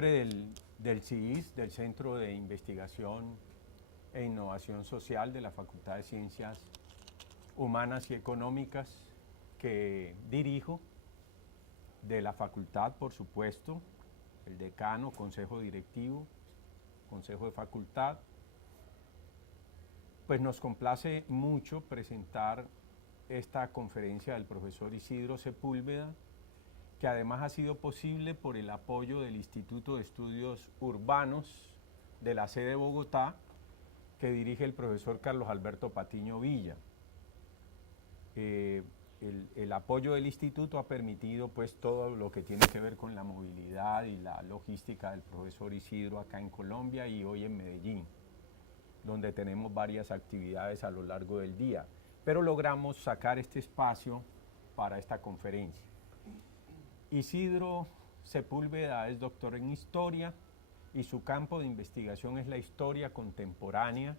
nombre del CIIS, del Centro de Investigación e Innovación Social de la Facultad de Ciencias Humanas y Económicas, que dirijo, de la facultad, por supuesto, el decano, consejo directivo, consejo de facultad. Pues nos complace mucho presentar esta conferencia del profesor Isidro Sepúlveda, que además ha sido posible por el apoyo del Instituto de Estudios Urbanos de la sede de Bogotá, que dirige el profesor Carlos Alberto Patiño Villa. El apoyo del instituto ha permitido pues todo lo que tiene que ver con la movilidad y la logística del profesor Isidro acá en Colombia y hoy en Medellín, donde tenemos varias actividades a lo largo del día, pero logramos sacar este espacio para esta conferencia. Isidro Sepúlveda es doctor en Historia y su campo de investigación es la historia contemporánea,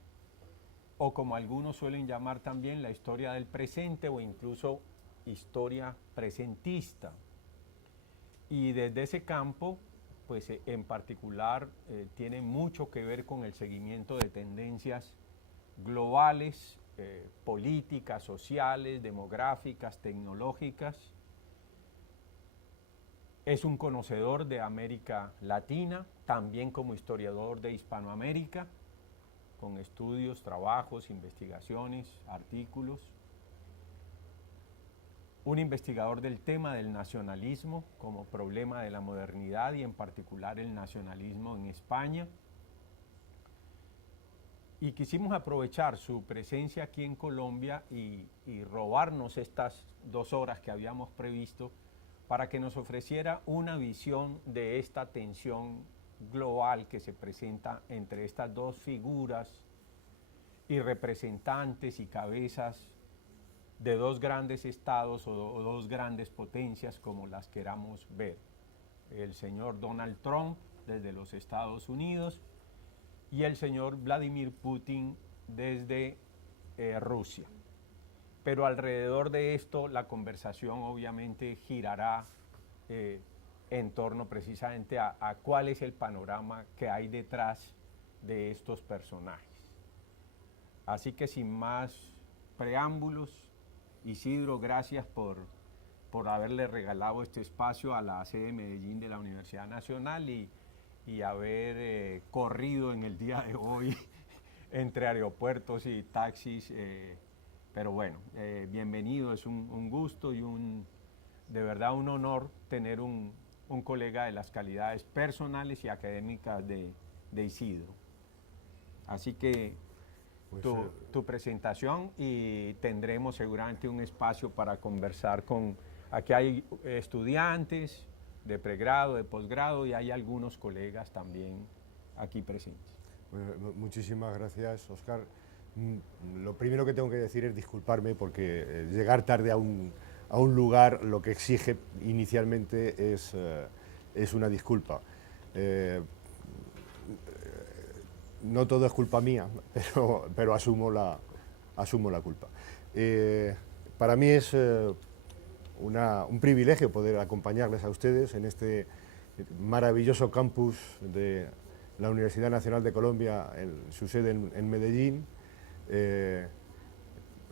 o como algunos suelen llamar también la historia del presente o incluso historia presentista. Y desde ese campo, pues en particular, tiene mucho que ver con el seguimiento de tendencias globales, políticas, sociales, demográficas, tecnológicas. Es un conocedor de América Latina, también como historiador de Hispanoamérica, con estudios, trabajos, investigaciones, artículos. Un investigador del tema del nacionalismo como problema de la modernidad y en particular el nacionalismo en España. Y quisimos aprovechar su presencia aquí en Colombia y robarnos estas 2 horas que habíamos previsto para que nos ofreciera una visión de esta tensión global que se presenta entre estas 2 figuras y representantes y cabezas de 2 grandes estados o 2 grandes potencias, como las queramos ver. El señor Donald Trump desde los Estados Unidos y el señor Vladimir Putin desde Rusia. Pero alrededor de esto la conversación obviamente girará en torno precisamente a cuál es el panorama que hay detrás de estos personajes. Así que sin más preámbulos, Isidro, gracias por haberle regalado este espacio a la sede de Medellín de la Universidad Nacional y haber corrido en el día de hoy entre aeropuertos y taxis. Pero bueno, bienvenido, es un gusto y de verdad un honor tener un colega de las calidades personales y académicas de Isidro. Así que pues tu presentación y tendremos seguramente un espacio para conversar con... Aquí hay estudiantes de pregrado, de posgrado y hay algunos colegas también aquí presentes. Bueno, muchísimas gracias, Óscar. Lo primero que tengo que decir es disculparme porque llegar tarde a un lugar lo que exige inicialmente es una disculpa. No todo es culpa mía, pero asumo la culpa. Para mí es un privilegio poder acompañarles a ustedes en este maravilloso campus de la Universidad Nacional de Colombia, en su sede en Medellín.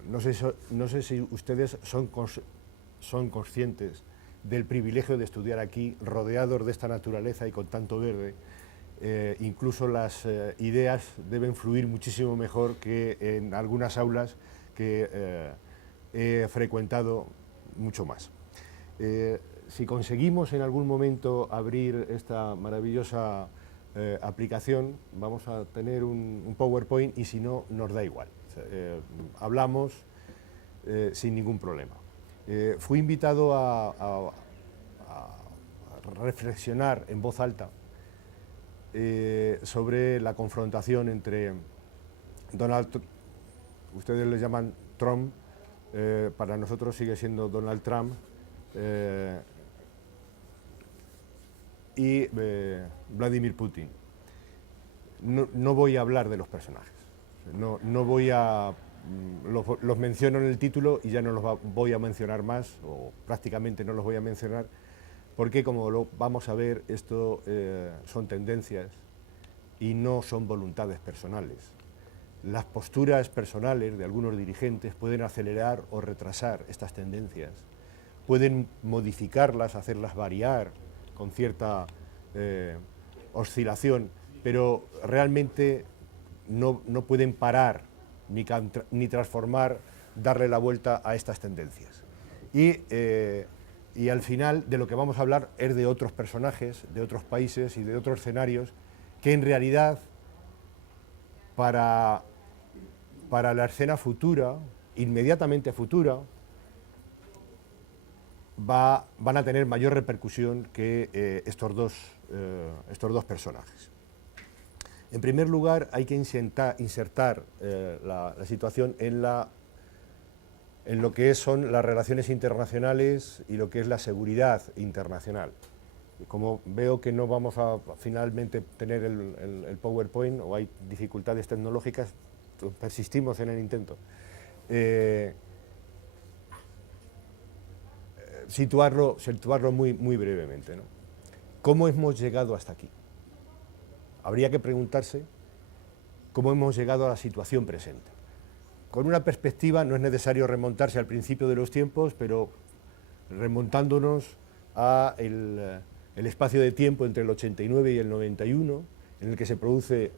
No sé si ustedes son conscientes del privilegio de estudiar aquí, rodeados de esta naturaleza y con tanto verde. Incluso las ideas deben fluir muchísimo mejor que en algunas aulas que he frecuentado mucho más. Si conseguimos en algún momento abrir esta maravillosa aplicación, vamos a tener un PowerPoint y si no, nos da igual. Hablamos sin ningún problema. Fui invitado a reflexionar en voz alta sobre la confrontación entre ustedes le llaman Trump, para nosotros sigue siendo Donald Trump, y Vladimir Putin. No voy a hablar de los personajes, no voy a... Los menciono en el título y ya no los voy a mencionar más, o prácticamente no los voy a mencionar, porque como lo vamos a ver, esto son tendencias y no son voluntades personales. Las posturas personales de algunos dirigentes pueden acelerar o retrasar estas tendencias, pueden modificarlas, hacerlas variar con cierta oscilación, pero realmente no pueden parar ni transformar, darle la vuelta a estas tendencias. Y al final de lo que vamos a hablar es de otros personajes, de otros países y de otros escenarios que en realidad para la escena futura, inmediatamente futura, van a tener mayor repercusión que estos dos personajes. En primer lugar, hay que insertar la situación en lo que son las relaciones internacionales y lo que es la seguridad internacional. Y como veo que no vamos a finalmente tener el PowerPoint o hay dificultades tecnológicas, persistimos en el intento. Situarlo muy brevemente, ¿no? ¿Cómo hemos llegado hasta aquí? Habría que preguntarse cómo hemos llegado a la situación presente. Con una perspectiva no es necesario remontarse al principio de los tiempos, pero remontándonos a el espacio de tiempo entre el 89 y el 91, en el que se produce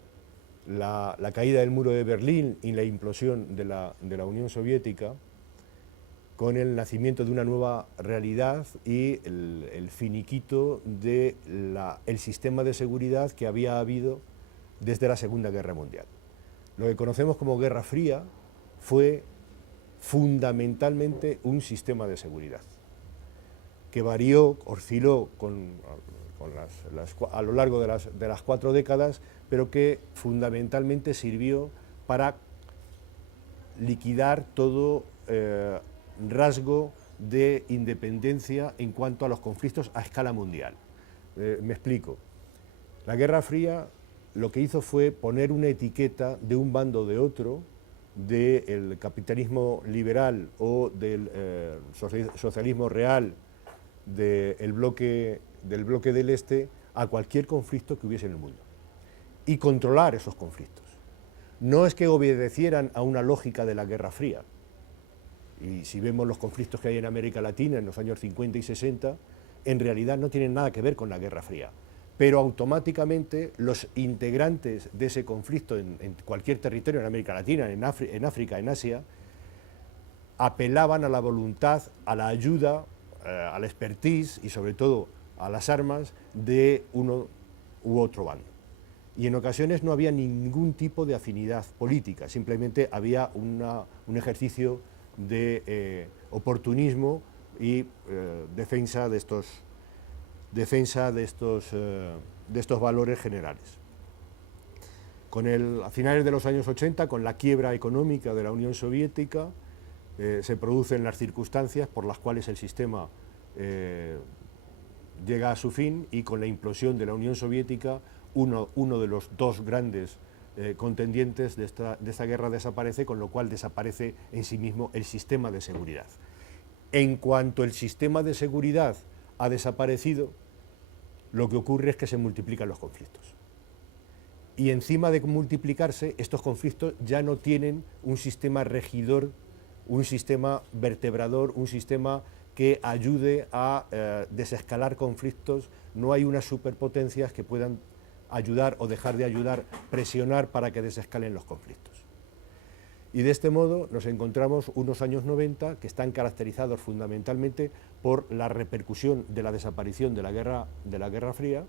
la caída del muro de Berlín y la implosión de la Unión Soviética, con el nacimiento de una nueva realidad y el finiquito del sistema de seguridad que había habido desde la Segunda Guerra Mundial. Lo que conocemos como Guerra Fría fue fundamentalmente un sistema de seguridad que varió, osciló a lo largo de las 4 décadas, pero que fundamentalmente sirvió para liquidar todo rasgo de independencia en cuanto a los conflictos a escala mundial. Me explico. La Guerra Fría lo que hizo fue poner una etiqueta de un bando o de otro, del capitalismo liberal o del socialismo real del bloque del Este, a cualquier conflicto que hubiese en el mundo y controlar esos conflictos. No es que obedecieran a una lógica de la Guerra Fría, y si vemos los conflictos que hay en América Latina en los años 50 y 60, en realidad no tienen nada que ver con la Guerra Fría, pero automáticamente los integrantes de ese conflicto en cualquier territorio, en América Latina, en África, en Asia, apelaban a la voluntad, a la ayuda, al expertise y sobre todo a las armas de uno u otro bando. Y en ocasiones no había ningún tipo de afinidad política, simplemente había un ejercicio de oportunismo y defensa de estos valores generales. A finales de los años 80, con la quiebra económica de la Unión Soviética, se producen las circunstancias por las cuales el sistema llega a su fin, y con la implosión de la Unión Soviética, uno de los dos grandes contendientes de esta guerra desaparece, con lo cual desaparece en sí mismo el sistema de seguridad. En cuanto el sistema de seguridad ha desaparecido, lo que ocurre es que se multiplican los conflictos. Y encima de multiplicarse, estos conflictos ya no tienen un sistema regidor, un sistema vertebrador, un sistema que ayude a desescalar conflictos. No hay unas superpotencias que puedan ayudar o dejar de ayudar, presionar para que desescalen los conflictos. Y de este modo nos encontramos unos años 90 que están caracterizados fundamentalmente por la repercusión de la desaparición de la Guerra Fría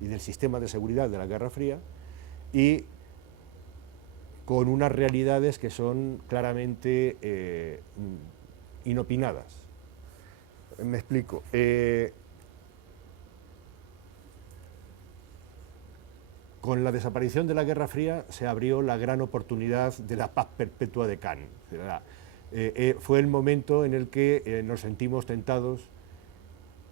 y del sistema de seguridad de la Guerra Fría, y con unas realidades que son claramente inopinadas. Me explico. Con la desaparición de la Guerra Fría se abrió la gran oportunidad de la paz perpetua de Cannes. Fue el momento en el que nos sentimos tentados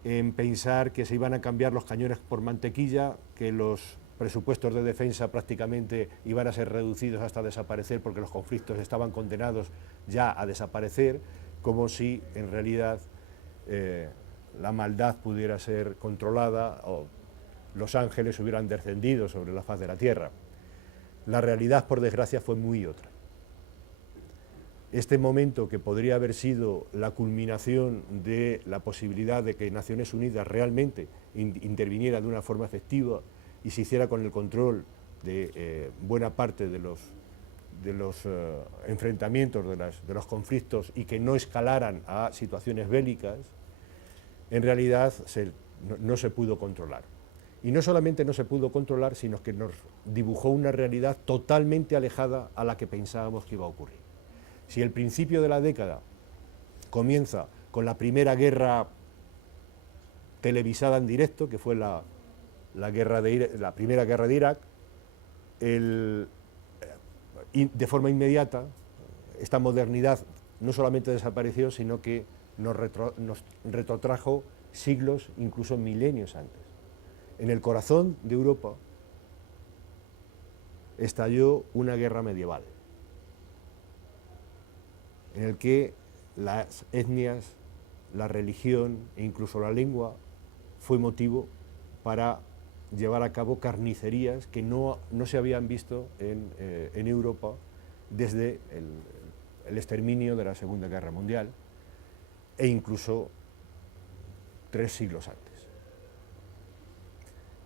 en pensar que se iban a cambiar los cañones por mantequilla, que los presupuestos de defensa prácticamente iban a ser reducidos hasta desaparecer porque los conflictos estaban condenados ya a desaparecer, como si en realidad la maldad pudiera ser controlada o los ángeles hubieran descendido sobre la faz de la tierra. La realidad, por desgracia, fue muy otra. Este momento, que podría haber sido la culminación de la posibilidad de que Naciones Unidas realmente interviniera de una forma efectiva y se hiciera con el control de buena parte de los enfrentamientos, de los conflictos, y que no escalaran a situaciones bélicas, en realidad no se pudo controlar. Y no solamente no se pudo controlar, sino que nos dibujó una realidad totalmente alejada a la que pensábamos que iba a ocurrir. Si el principio de la década comienza con la primera guerra televisada en directo, que fue la primera guerra de Irak, de forma inmediata esta modernidad no solamente desapareció, sino que nos retrotrajo siglos, incluso milenios antes. En el corazón de Europa estalló una guerra medieval, en el que las etnias, la religión e incluso la lengua fue motivo para llevar a cabo carnicerías que no se habían visto en Europa desde el exterminio de la Segunda Guerra Mundial e incluso 3 siglos antes.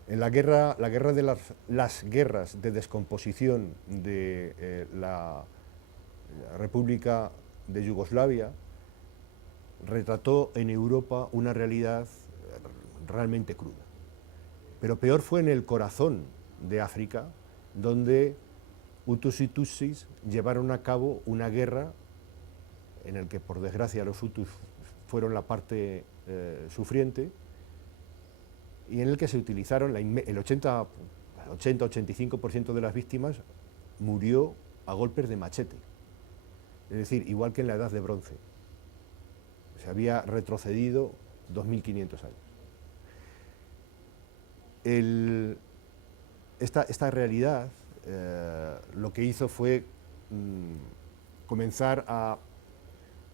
En la guerra de las guerras de descomposición de la República de Yugoslavia retrató en Europa una realidad realmente cruda. Pero peor fue en el corazón de África, donde Hutus y Tutsis llevaron a cabo una guerra en la que, por desgracia, los Hutus fueron la parte sufriente, y en el que se utilizaron el 80-85% de las víctimas murió a golpes de machete. Es decir, igual que en la Edad de Bronce. Se había retrocedido 2500 años. Esta realidad lo que hizo fue comenzar a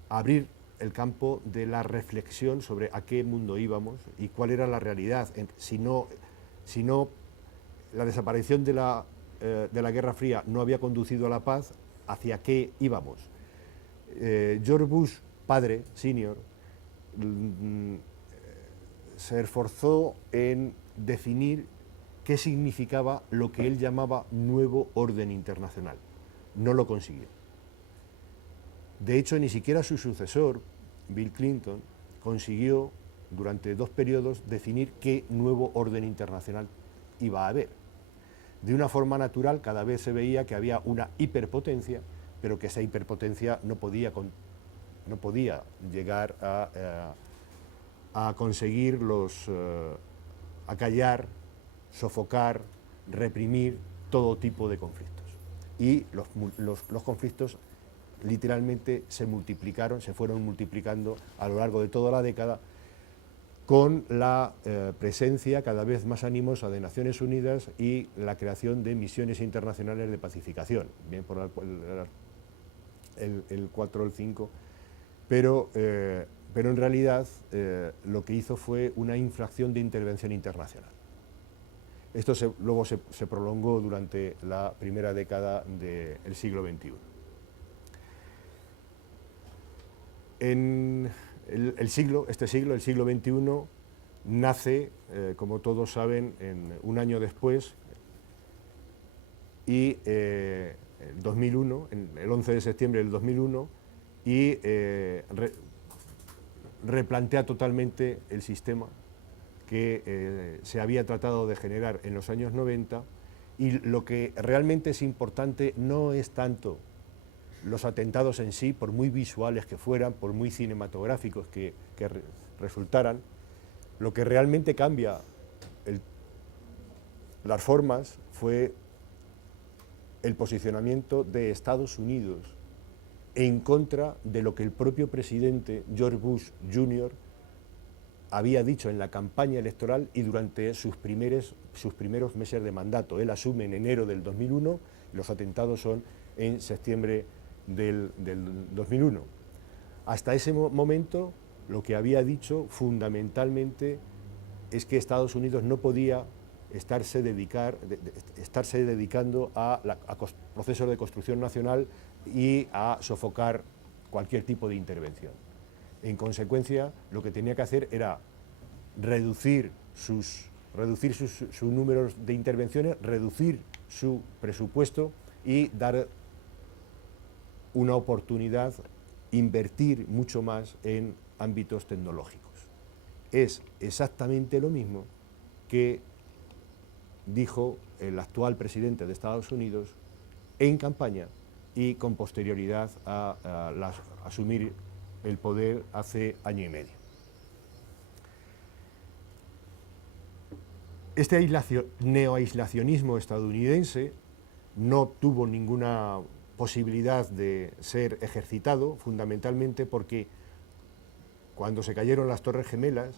abrir el campo de la reflexión sobre a qué mundo íbamos y cuál era la realidad. Si no la desaparición de la Guerra Fría no había conducido a la paz, ¿hacia qué íbamos? George Bush, padre, senior, se esforzó en definir qué significaba lo que él llamaba nuevo orden internacional. No lo consiguió. De hecho, ni siquiera su sucesor, Bill Clinton, consiguió durante 2 periodos definir qué nuevo orden internacional iba a haber. De una forma natural, cada vez se veía que había una hiperpotencia, pero que esa hiperpotencia no podía llegar a conseguir acallar, sofocar, reprimir todo tipo de conflictos. Y los conflictos literalmente se fueron multiplicando a lo largo de toda la década, con la presencia cada vez más animosa de Naciones Unidas y la creación de misiones internacionales de pacificación, bien por el 4 o el 5, pero en realidad lo que hizo fue una infracción de intervención internacional. Esto luego se prolongó durante la primera década del siglo XXI. El siglo XXI, nace, como todos saben, un año después, y el 2001, el 11 de septiembre del 2001, y replantea totalmente el sistema que se había tratado de generar en los años 90, y lo que realmente es importante no es tanto los atentados en sí, por muy visuales que fueran, por muy cinematográficos que resultaran. Lo que realmente cambia las formas fue el posicionamiento de Estados Unidos en contra de lo que el propio presidente George Bush Jr. había dicho en la campaña electoral y durante sus primeros meses de mandato. Él asume en enero del 2001, los atentados son en septiembre del 2001. Hasta ese momento, lo que había dicho fundamentalmente es que Estados Unidos no podía estarse dedicando a procesos de construcción nacional y a sofocar cualquier tipo de intervención. En consecuencia, lo que tenía que hacer era reducir sus números de intervenciones, reducir su presupuesto y dar una oportunidad, invertir mucho más en ámbitos tecnológicos. Es exactamente lo mismo que dijo el actual presidente de Estados Unidos en campaña y con posterioridad a asumir el poder hace año y medio. Este neoaislacionismo estadounidense no tuvo ninguna posibilidad de ser ejercitado, fundamentalmente porque cuando se cayeron las Torres Gemelas,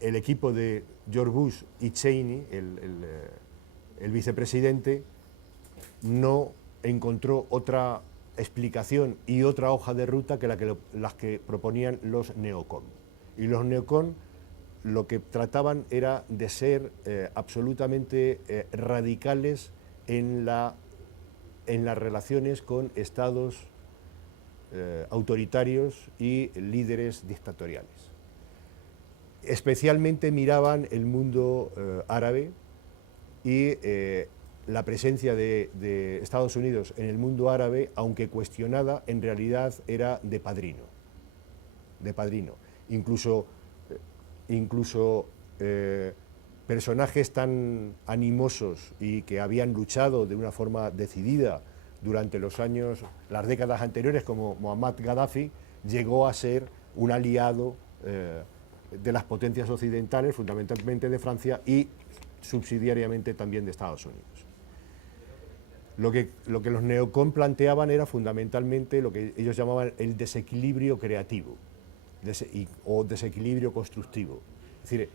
el equipo de George Bush y Cheney, el vicepresidente, no encontró otra explicación y otra hoja de ruta que las que proponían los neocon. Y los neocon lo que trataban era de ser absolutamente radicales en las relaciones con estados autoritarios y líderes dictatoriales. Especialmente miraban el mundo árabe y la presencia de Estados Unidos en el mundo árabe, aunque cuestionada, en realidad era de padrino. Incluso personajes tan animosos y que habían luchado de una forma decidida durante las décadas anteriores, como Muammar Gaddafi, llegó a ser un aliado de las potencias occidentales, fundamentalmente de Francia y subsidiariamente también de Estados Unidos. Lo que los neocon planteaban era fundamentalmente lo que ellos llamaban el desequilibrio creativo o desequilibrio constructivo. Es decir,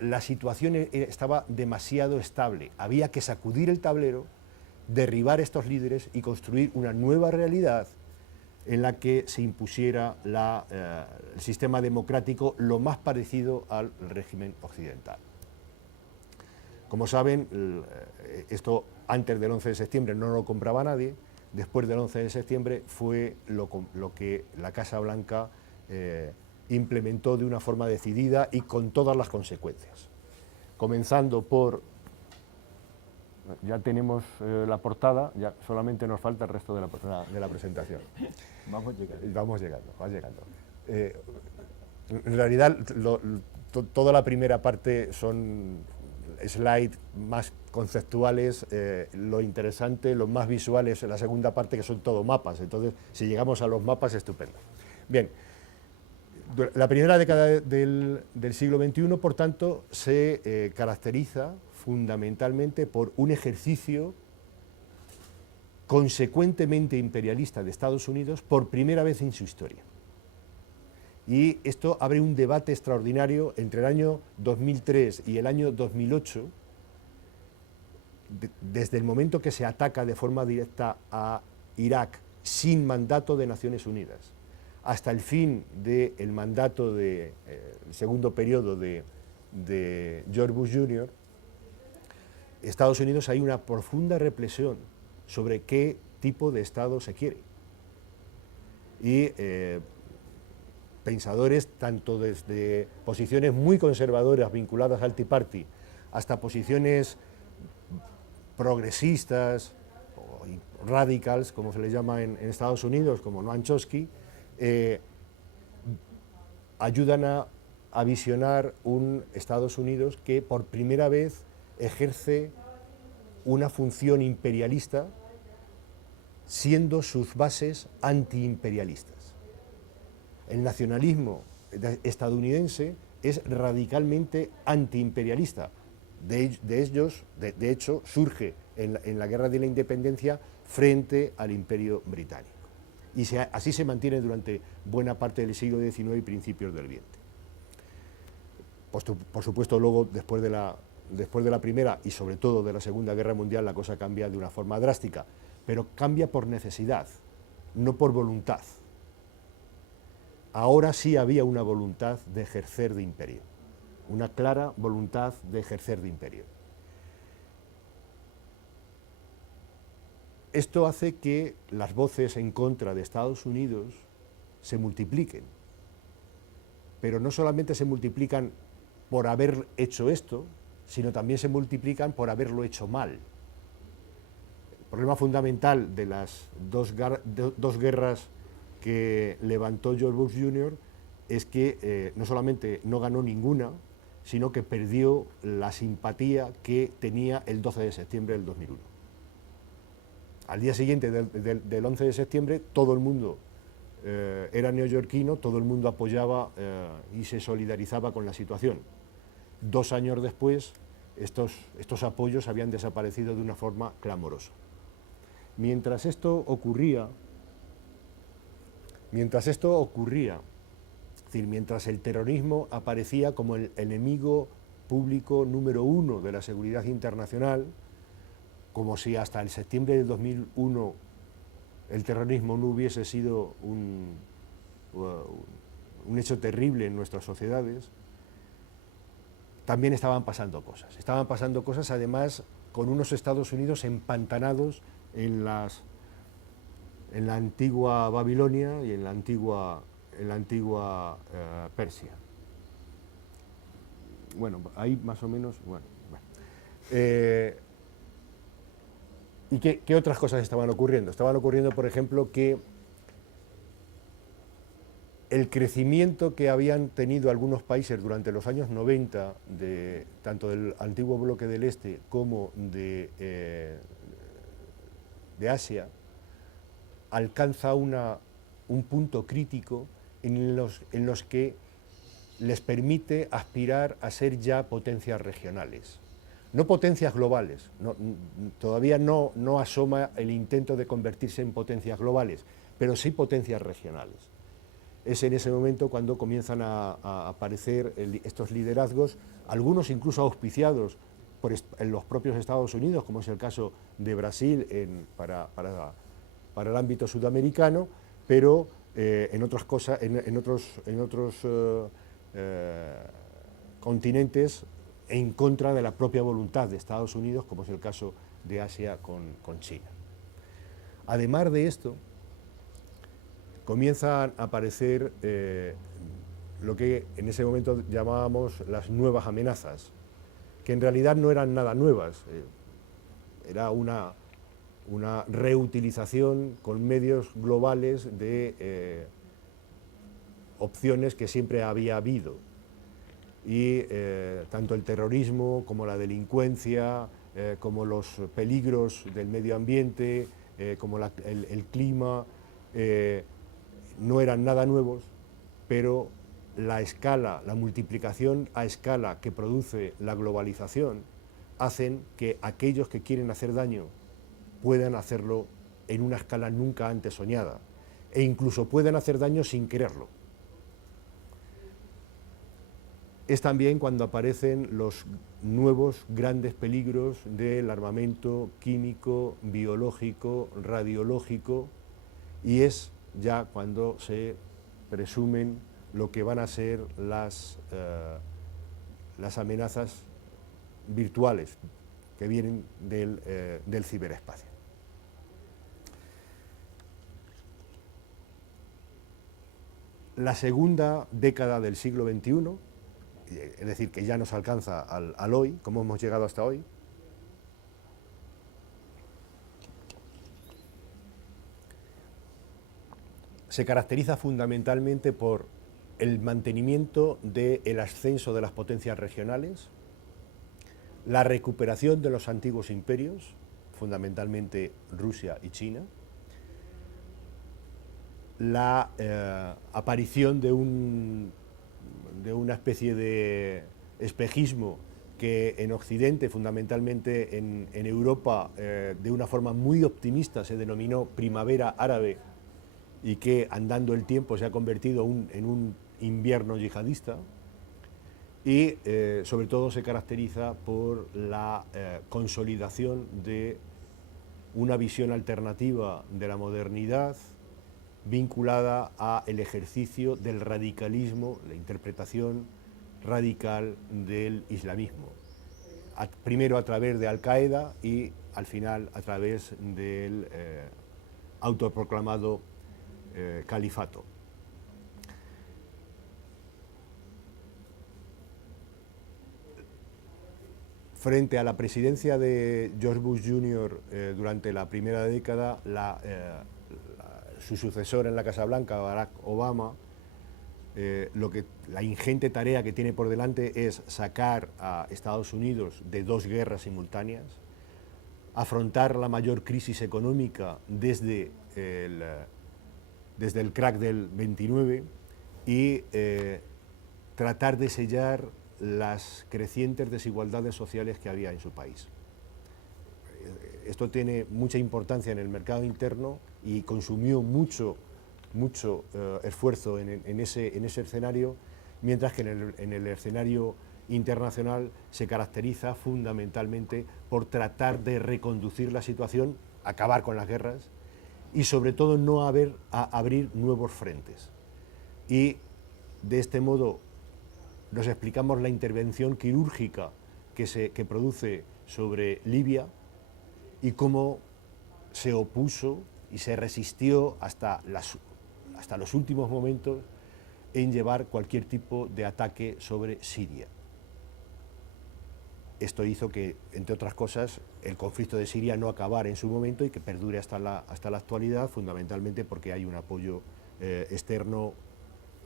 la situación estaba demasiado estable, había que sacudir el tablero, derribar estos líderes y construir una nueva realidad en la que se impusiera el sistema democrático lo más parecido al régimen occidental. Como saben, esto antes del 11 de septiembre no lo compraba nadie, después del 11 de septiembre fue lo que la Casa Blanca implementó de una forma decidida y con todas las consecuencias. Comenzando por... Ya tenemos la portada, ya solamente nos falta el resto de la presentación. Vamos llegando. En realidad, toda la primera parte son slides más conceptuales, lo interesante, los más visuales en la segunda parte, que son todo mapas. Entonces, si llegamos a los mapas, estupendo. Bien, la primera década del siglo XXI, por tanto, se caracteriza fundamentalmente por un ejercicio consecuentemente imperialista de Estados Unidos por primera vez en su historia. Y esto abre un debate extraordinario entre el año 2003 y el año 2008, desde el momento que se ataca de forma directa a Irak sin mandato de Naciones Unidas, hasta el fin del mandato del segundo periodo de George Bush Jr., Estados Unidos hay una profunda reflexión sobre qué tipo de Estado se quiere. Y pensadores, tanto desde posiciones muy conservadoras vinculadas al Tea Party, hasta posiciones progresistas, o radicals, como se les llama en Estados Unidos, como Noam Chomsky, ayudan a visionar un Estados Unidos que por primera vez ejerce una función imperialista, siendo sus bases antiimperialistas. El nacionalismo estadounidense es radicalmente antiimperialista. De hecho, surge en la Guerra de la Independencia frente al Imperio Británico. Y así se mantiene durante buena parte del siglo XIX y principios del XX. Por supuesto, luego, después de la Primera y sobre todo de la Segunda Guerra Mundial, la cosa cambia de una forma drástica, pero cambia por necesidad, no por voluntad. ahora sí había una voluntad de ejercer de imperio, una clara voluntad de ejercer de imperio. Esto hace que las voces en contra de Estados Unidos se multipliquen, pero no solamente se multiplican por haber hecho esto, sino también se multiplican por haberlo hecho mal. El problema fundamental de las dos guerras que levantó George Bush Jr. es que no solamente no ganó ninguna, sino que perdió la simpatía que tenía el 12 de septiembre del 2001. Al día siguiente del 11 de septiembre, todo el mundo era neoyorquino, todo el mundo apoyaba y se solidarizaba con la situación. 2 años después, estos apoyos habían desaparecido de una forma clamorosa. Mientras esto ocurría, es decir, mientras el terrorismo aparecía como el enemigo público número 1 de la seguridad internacional, como si hasta el septiembre de 2001 el terrorismo no hubiese sido un hecho terrible en nuestras sociedades, también estaban pasando cosas. Estaban pasando cosas, además, con unos Estados Unidos empantanados en la antigua Babilonia y en la antigua Persia. Bueno, ahí más o menos, ¿y qué otras cosas estaban ocurriendo? Estaban ocurriendo, por ejemplo, que el crecimiento que habían tenido algunos países durante los años 90, tanto del antiguo bloque del Este como de Asia, alcanza un punto crítico en los que les permite aspirar a ser ya potencias regionales. No potencias globales, todavía no asoma el intento de convertirse en potencias globales, pero sí potencias regionales. Es en ese momento cuando comienzan a aparecer estos liderazgos, algunos incluso auspiciados en los propios Estados Unidos, como es el caso de Brasil para el ámbito sudamericano, pero en otros continentes en contra de la propia voluntad de Estados Unidos, como es el caso de Asia con China. Además de esto, comienzan a aparecer lo que en ese momento llamábamos las nuevas amenazas, que en realidad no eran nada nuevas, era una reutilización con medios globales de opciones que siempre había habido. Y tanto el terrorismo como la delincuencia, como los peligros del medio ambiente, como el clima, no eran nada nuevos, pero la multiplicación a escala que produce la globalización hacen que aquellos que quieren hacer daño puedan hacerlo en una escala nunca antes soñada, e incluso pueden hacer daño sin quererlo. Es también cuando aparecen los nuevos grandes peligros del armamento químico, biológico, radiológico, y es ya cuando se presumen lo que van a ser las amenazas virtuales que vienen del ciberespacio. La segunda década del siglo XXI, es decir, que ya nos alcanza al hoy, como hemos llegado hasta hoy, se caracteriza fundamentalmente por el mantenimiento del ascenso de las potencias regionales, la recuperación de los antiguos imperios, fundamentalmente Rusia y China, la aparición de una especie de espejismo que en Occidente, fundamentalmente en Europa, de una forma muy optimista se denominó primavera árabe, y que andando el tiempo se ha convertido en un invierno yihadista, y sobre todo se caracteriza por la consolidación de una visión alternativa de la modernidad vinculada al ejercicio del radicalismo, la interpretación radical del islamismo. Primero a través de Al-Qaeda y al final a través del autoproclamado califato. Frente a la presidencia de George Bush Jr. Durante la primera década, su sucesor en la Casa Blanca, Barack Obama, la ingente tarea que tiene por delante es sacar a Estados Unidos de dos guerras simultáneas, afrontar la mayor crisis económica desde el crack del 29 y tratar de sellar las crecientes desigualdades sociales que había en su país. Esto tiene mucha importancia en el mercado interno y consumió mucho esfuerzo en ese escenario, mientras que en el escenario internacional se caracteriza fundamentalmente por tratar de reconducir la situación, acabar con las guerras y sobre todo no abrir nuevos frentes. Y de este modo nos explicamos la intervención quirúrgica que produce sobre Libia y cómo se opuso y se resistió hasta los últimos momentos en llevar cualquier tipo de ataque sobre Siria. Esto hizo que, entre otras cosas, el conflicto de Siria no acabara en su momento y que perdure hasta la actualidad, fundamentalmente porque hay un apoyo externo,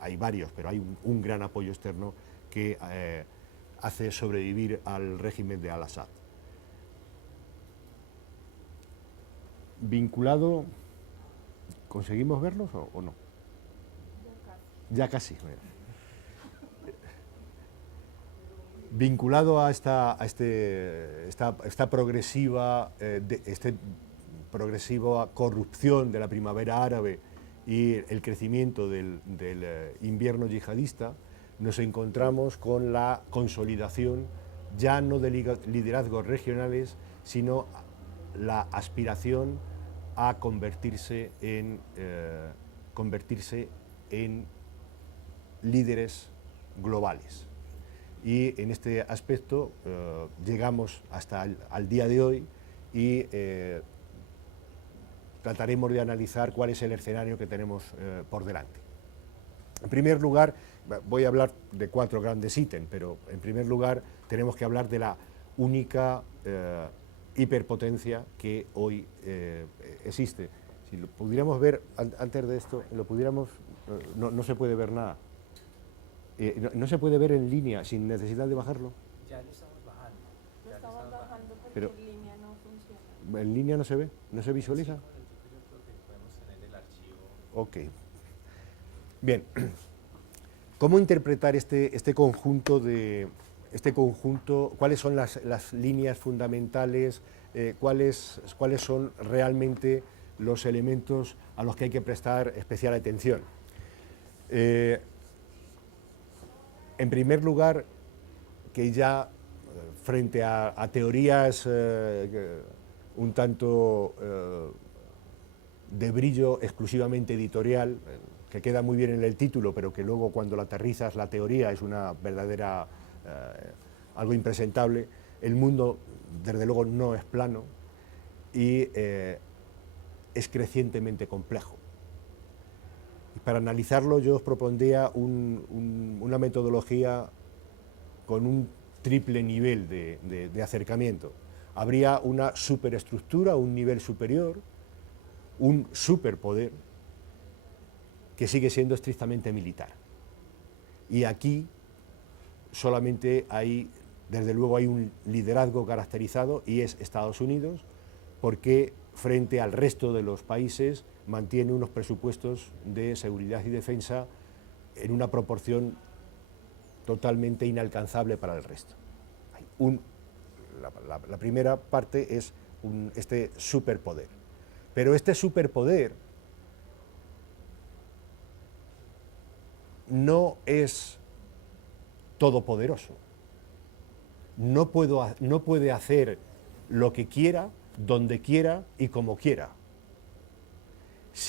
hay varios, pero hay un gran apoyo externo que hace sobrevivir al régimen de Al-Assad. Vinculado, ¿conseguimos verlos o no? Ya casi. Vinculado a esta progresiva corrupción de la primavera árabe y el crecimiento del invierno yihadista, nos encontramos con la consolidación ya no de liderazgos regionales, sino la aspiración a convertirse en líderes globales. Y en este aspecto llegamos hasta al día de hoy y trataremos de analizar cuál es el escenario que tenemos por delante. En primer lugar, voy a hablar de 4 grandes ítems, pero en primer lugar tenemos que hablar de la única hiperpotencia que hoy existe. Si lo pudiéramos ver antes de esto, no se puede ver nada. No se puede ver en línea sin necesidad de bajarlo. Ya lo estamos bajando. Lo estamos bajando porque Pero en línea no funciona. ¿En línea no se ve? ¿No se visualiza? Sí, yo creo que podemos tener el archivo. Ok. Bien. ¿Cómo interpretar este conjunto? ¿Cuáles son las líneas fundamentales? ¿Cuáles son realmente los elementos a los que hay que prestar especial atención? En primer lugar, que ya frente a teorías un tanto de brillo exclusivamente editorial, que queda muy bien en el título, pero que luego cuando la aterrizas la teoría es una verdadera, algo impresentable, el mundo desde luego no es plano y es crecientemente complejo. Y para analizarlo yo os propondría una metodología con un triple nivel de acercamiento. Habría una superestructura, un nivel superior, un superpoder que sigue siendo estrictamente militar. Y aquí solamente desde luego hay un liderazgo caracterizado y es Estados Unidos, porque frente al resto de los países mantiene unos presupuestos de seguridad y defensa en una proporción totalmente inalcanzable para el resto. La primera parte es este superpoder. Pero este superpoder no es todopoderoso. No puede hacer lo que quiera, donde quiera y como quiera.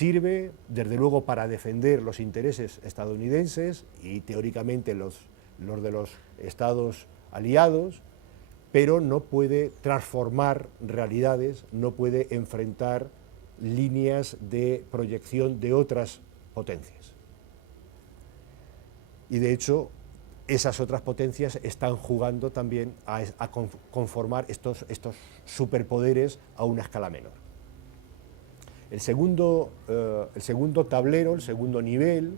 sirve, desde luego, para defender los intereses estadounidenses y teóricamente los de los estados aliados, pero no puede transformar realidades, no puede enfrentar líneas de proyección de otras potencias. Y de hecho, esas otras potencias están jugando también a conformar estos superpoderes a una escala menor. El segundo tablero, el segundo nivel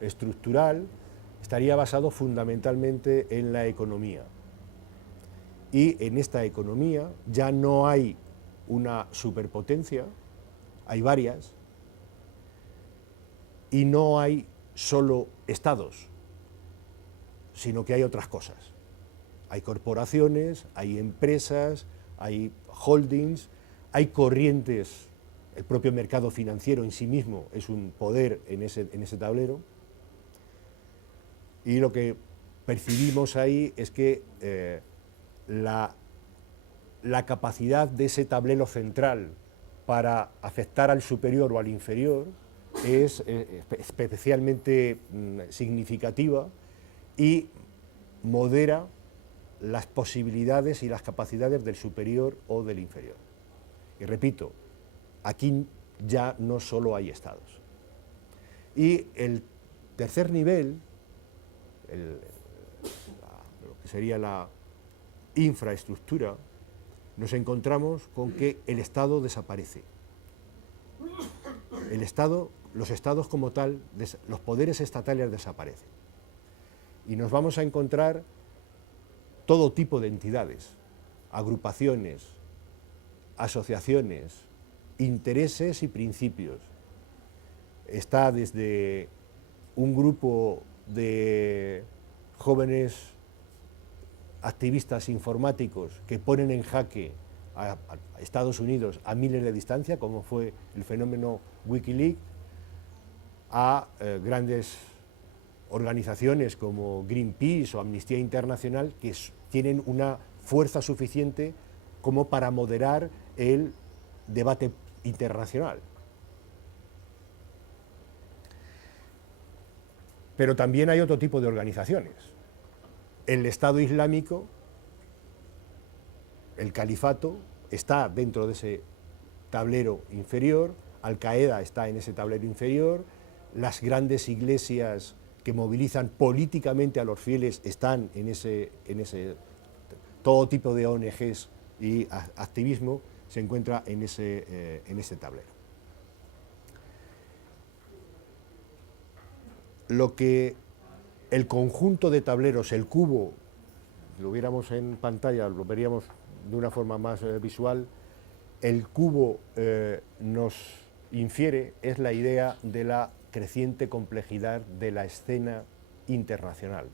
estructural, estaría basado fundamentalmente en la economía. Y en esta economía ya no hay una superpotencia, hay varias, y no hay solo estados, sino que hay otras cosas. Hay corporaciones, hay empresas, hay holdings, hay corrientes. El propio mercado financiero en sí mismo es un poder en ese tablero. Y lo que percibimos ahí es que la capacidad de ese tablero central para afectar al superior o al inferior es especialmente significativa y modera las posibilidades y las capacidades del superior o del inferior. Y repito, aquí ya no solo hay estados. Y el tercer nivel, lo que sería la infraestructura, nos encontramos con que el Estado desaparece. Los estados como tal, los poderes estatales desaparecen. Y nos vamos a encontrar todo tipo de entidades, agrupaciones, asociaciones, intereses y principios. Está desde un grupo de jóvenes activistas informáticos que ponen en jaque a Estados Unidos a miles de distancia, como fue el fenómeno Wikileaks, a grandes organizaciones como Greenpeace o Amnistía Internacional, que tienen una fuerza suficiente como para moderar el debate internacional. Pero también hay otro tipo de organizaciones. El Estado Islámico, el califato, está dentro de ese tablero inferior, Al-Qaeda está en ese tablero inferior, las grandes iglesias que movilizan políticamente a los fieles están en ese todo tipo de ONGs y activismo se encuentra en ese tablero. Lo que el conjunto de tableros, el cubo, si lo viéramos en pantalla, lo veríamos de una forma más visual, el cubo nos infiere es la idea de la creciente complejidad de la escena internacional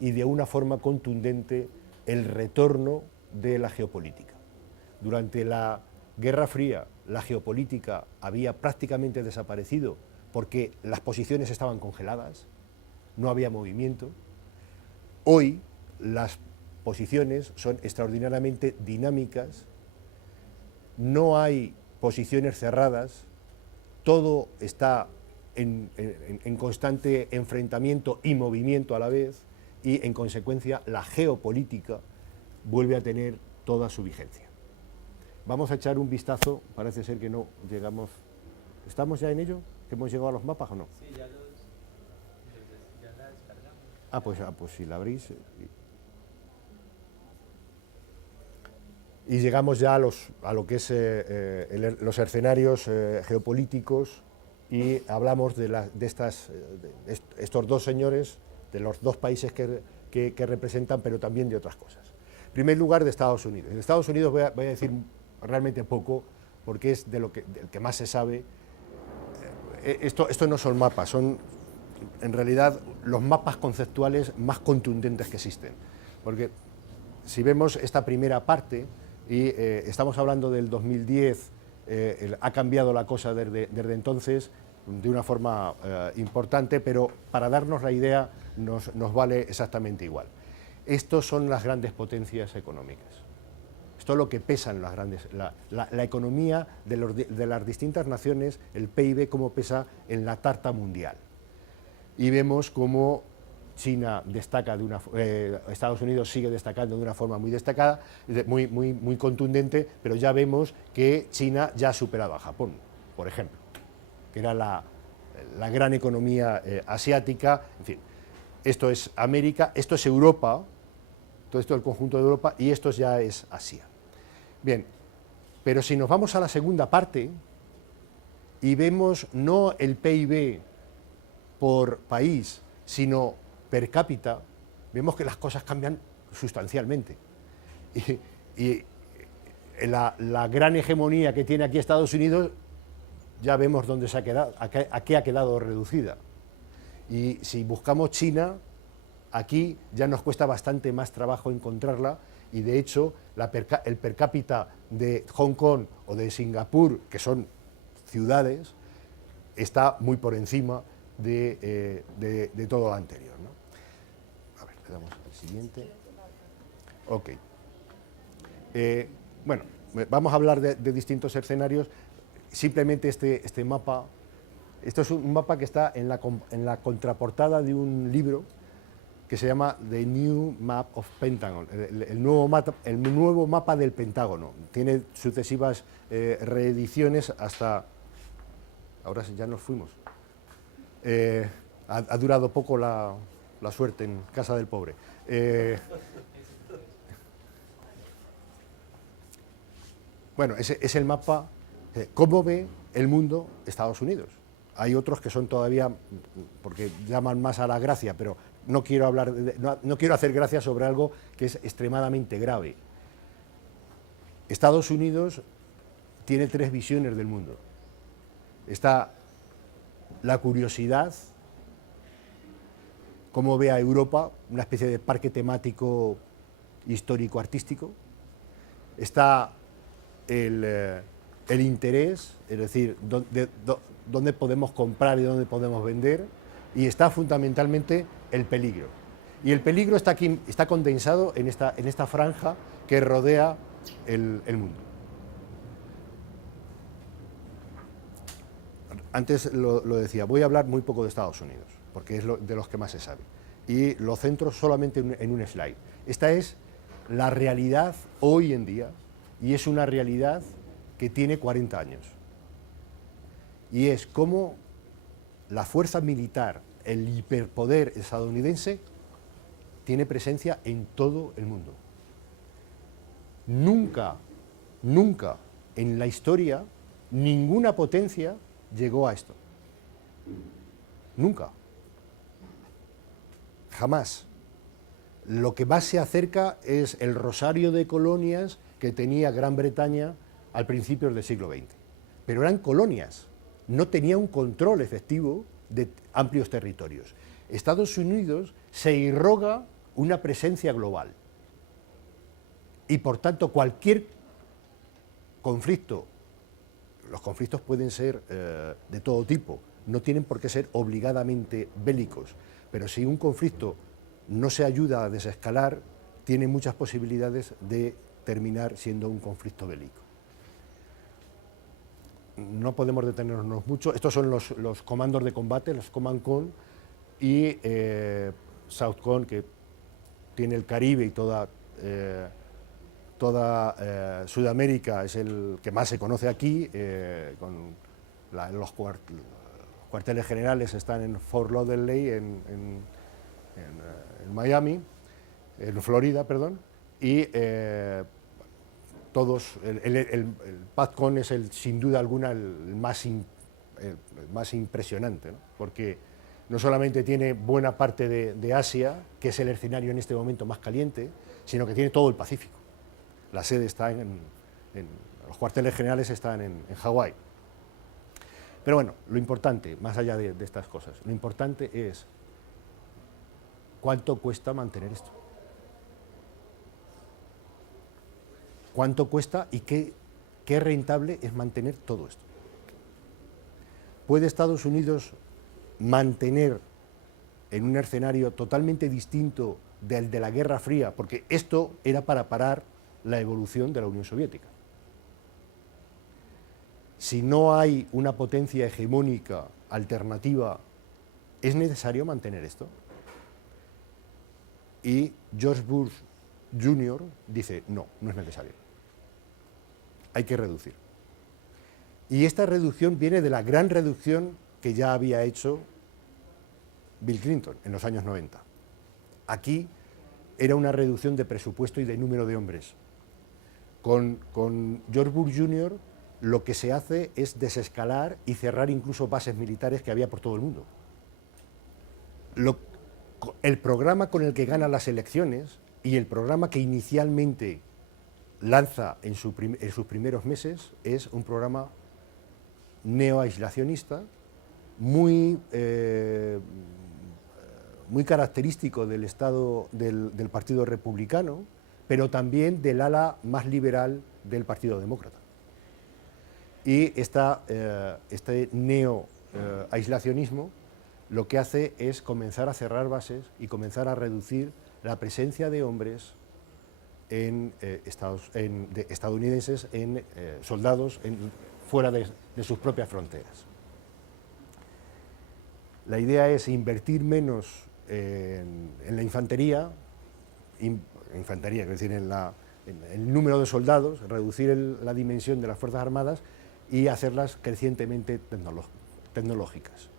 y de una forma contundente el retorno de la geopolítica. Durante la Guerra Fría la geopolítica había prácticamente desaparecido porque las posiciones estaban congeladas, no había movimiento. Hoy las posiciones son extraordinariamente dinámicas, no hay posiciones cerradas, todo está en constante enfrentamiento y movimiento a la vez y en consecuencia la geopolítica vuelve a tener toda su vigencia. Vamos a echar un vistazo, parece ser que no llegamos. ¿Estamos ya en ello? ¿Hemos llegado a los mapas o no? Sí, ya la descargamos. Pues si la abrís. Y llegamos ya a lo que es los escenarios geopolíticos y hablamos de estos dos señores, de los dos países que representan, pero también de otras cosas. En primer lugar, de Estados Unidos. En Estados Unidos voy a decir realmente poco, porque es del que más se sabe. Esto no son mapas, son en realidad los mapas conceptuales más contundentes que existen. Porque si vemos esta primera parte, y estamos hablando del 2010, ha cambiado la cosa desde entonces de una forma importante, pero para darnos la idea nos vale exactamente igual. Estos son las grandes potencias económicas. Esto es lo que pesan las grandes, la economía de las distintas naciones, el PIB, cómo pesa en la tarta mundial. Y vemos cómo China destaca Estados Unidos sigue destacando de una forma muy destacada, muy contundente, pero ya vemos que China ya ha superado a Japón, por ejemplo, que era la gran economía asiática. En fin, esto es América, esto es Europa, todo esto es el conjunto de Europa, y esto ya es Asia. Bien, pero si nos vamos a la segunda parte y vemos no el PIB por país, sino per cápita, vemos que las cosas cambian sustancialmente. Y la gran hegemonía que tiene aquí Estados Unidos, ya vemos dónde se ha quedado, a qué ha quedado reducida. Y si buscamos China, aquí ya nos cuesta bastante más trabajo encontrarla, y de hecho el per cápita de Hong Kong o de Singapur, que son ciudades, está muy por encima de todo lo anterior, ¿no? A ver, le damos al siguiente. Ok. Bueno, vamos a hablar de distintos escenarios. Simplemente este mapa, esto es un mapa que está en la contraportada de un libro que se llama The New Map of Pentagon, el nuevo mapa del Pentágono. Tiene sucesivas reediciones hasta... Ahora ya nos fuimos. Ha durado poco la suerte en casa del pobre. Bueno, ese es el mapa. ¿Cómo ve el mundo Estados Unidos? Hay otros que son todavía, porque llaman más a la gracia, pero no quiero no quiero hacer gracia sobre algo que es extremadamente grave. Estados Unidos tiene tres visiones del mundo. Está la curiosidad, cómo ve a Europa, una especie de parque temático histórico-artístico. Está el interés, es decir, dónde podemos comprar y dónde podemos vender, y está fundamentalmente el peligro. Y el peligro está aquí, está condensado en esta franja que rodea el mundo. Antes lo decía, voy a hablar muy poco de Estados Unidos, porque es de los que más se sabe, y lo centro solamente en un slide. Esta es la realidad hoy en día, y es una realidad que tiene 40 años. Y es cómo la fuerza militar, el hiperpoder estadounidense, tiene presencia en todo el mundo. Nunca en la historia ninguna potencia llegó a esto. Nunca. Jamás. Lo que más se acerca es el rosario de colonias que tenía Gran Bretaña al principio del siglo XX. Pero eran colonias, no tenía un control efectivo de amplios territorios. Estados Unidos se irroga una presencia global. Y por tanto cualquier conflicto, los conflictos pueden ser de todo tipo, no tienen por qué ser obligadamente bélicos, pero si un conflicto no se ayuda a desescalar, tiene muchas posibilidades de terminar siendo un conflicto bélico. No podemos detenernos mucho. Estos son los comandos de combate, los Command Con, y Southcom, que tiene el Caribe y toda Sudamérica, es el que más se conoce aquí, con los cuarteles generales están en Fort Lauderdale, en Miami, en Florida, perdón, y todos, el PACON es sin duda alguna el más impresionante, ¿no? Porque no solamente tiene buena parte de Asia, que es el escenario en este momento más caliente, sino que tiene todo el Pacífico. La sede está los cuarteles generales están en Hawái. Pero bueno, lo importante, más allá de estas cosas, lo importante es cuánto cuesta mantener esto. ¿Cuánto cuesta y qué rentable es mantener todo esto? ¿Puede Estados Unidos mantener en un escenario totalmente distinto del de la Guerra Fría? Porque esto era para parar la evolución de la Unión Soviética. Si no hay una potencia hegemónica alternativa, ¿es necesario mantener esto? Y George Bush Jr. dice, no, no es necesario. Hay que reducir. Y esta reducción viene de la gran reducción que ya había hecho Bill Clinton en los años 90. Aquí era una reducción de presupuesto y de número de hombres. Con George Bush Jr. lo que se hace es desescalar y cerrar incluso bases militares que había por todo el mundo. El programa con el que gana las elecciones y el programa que inicialmente lanza en sus primeros meses es un programa neoaislacionista muy característico del del Partido Republicano, pero también del ala más liberal del Partido Demócrata. Y este neo-aislacionismo lo que hace es comenzar a cerrar bases y comenzar a reducir la presencia de hombres estadounidenses, soldados fuera de sus propias fronteras. La idea es invertir menos en la infantería, es decir, en el número de soldados, reducir la dimensión de las Fuerzas Armadas y hacerlas crecientemente tecnológicas.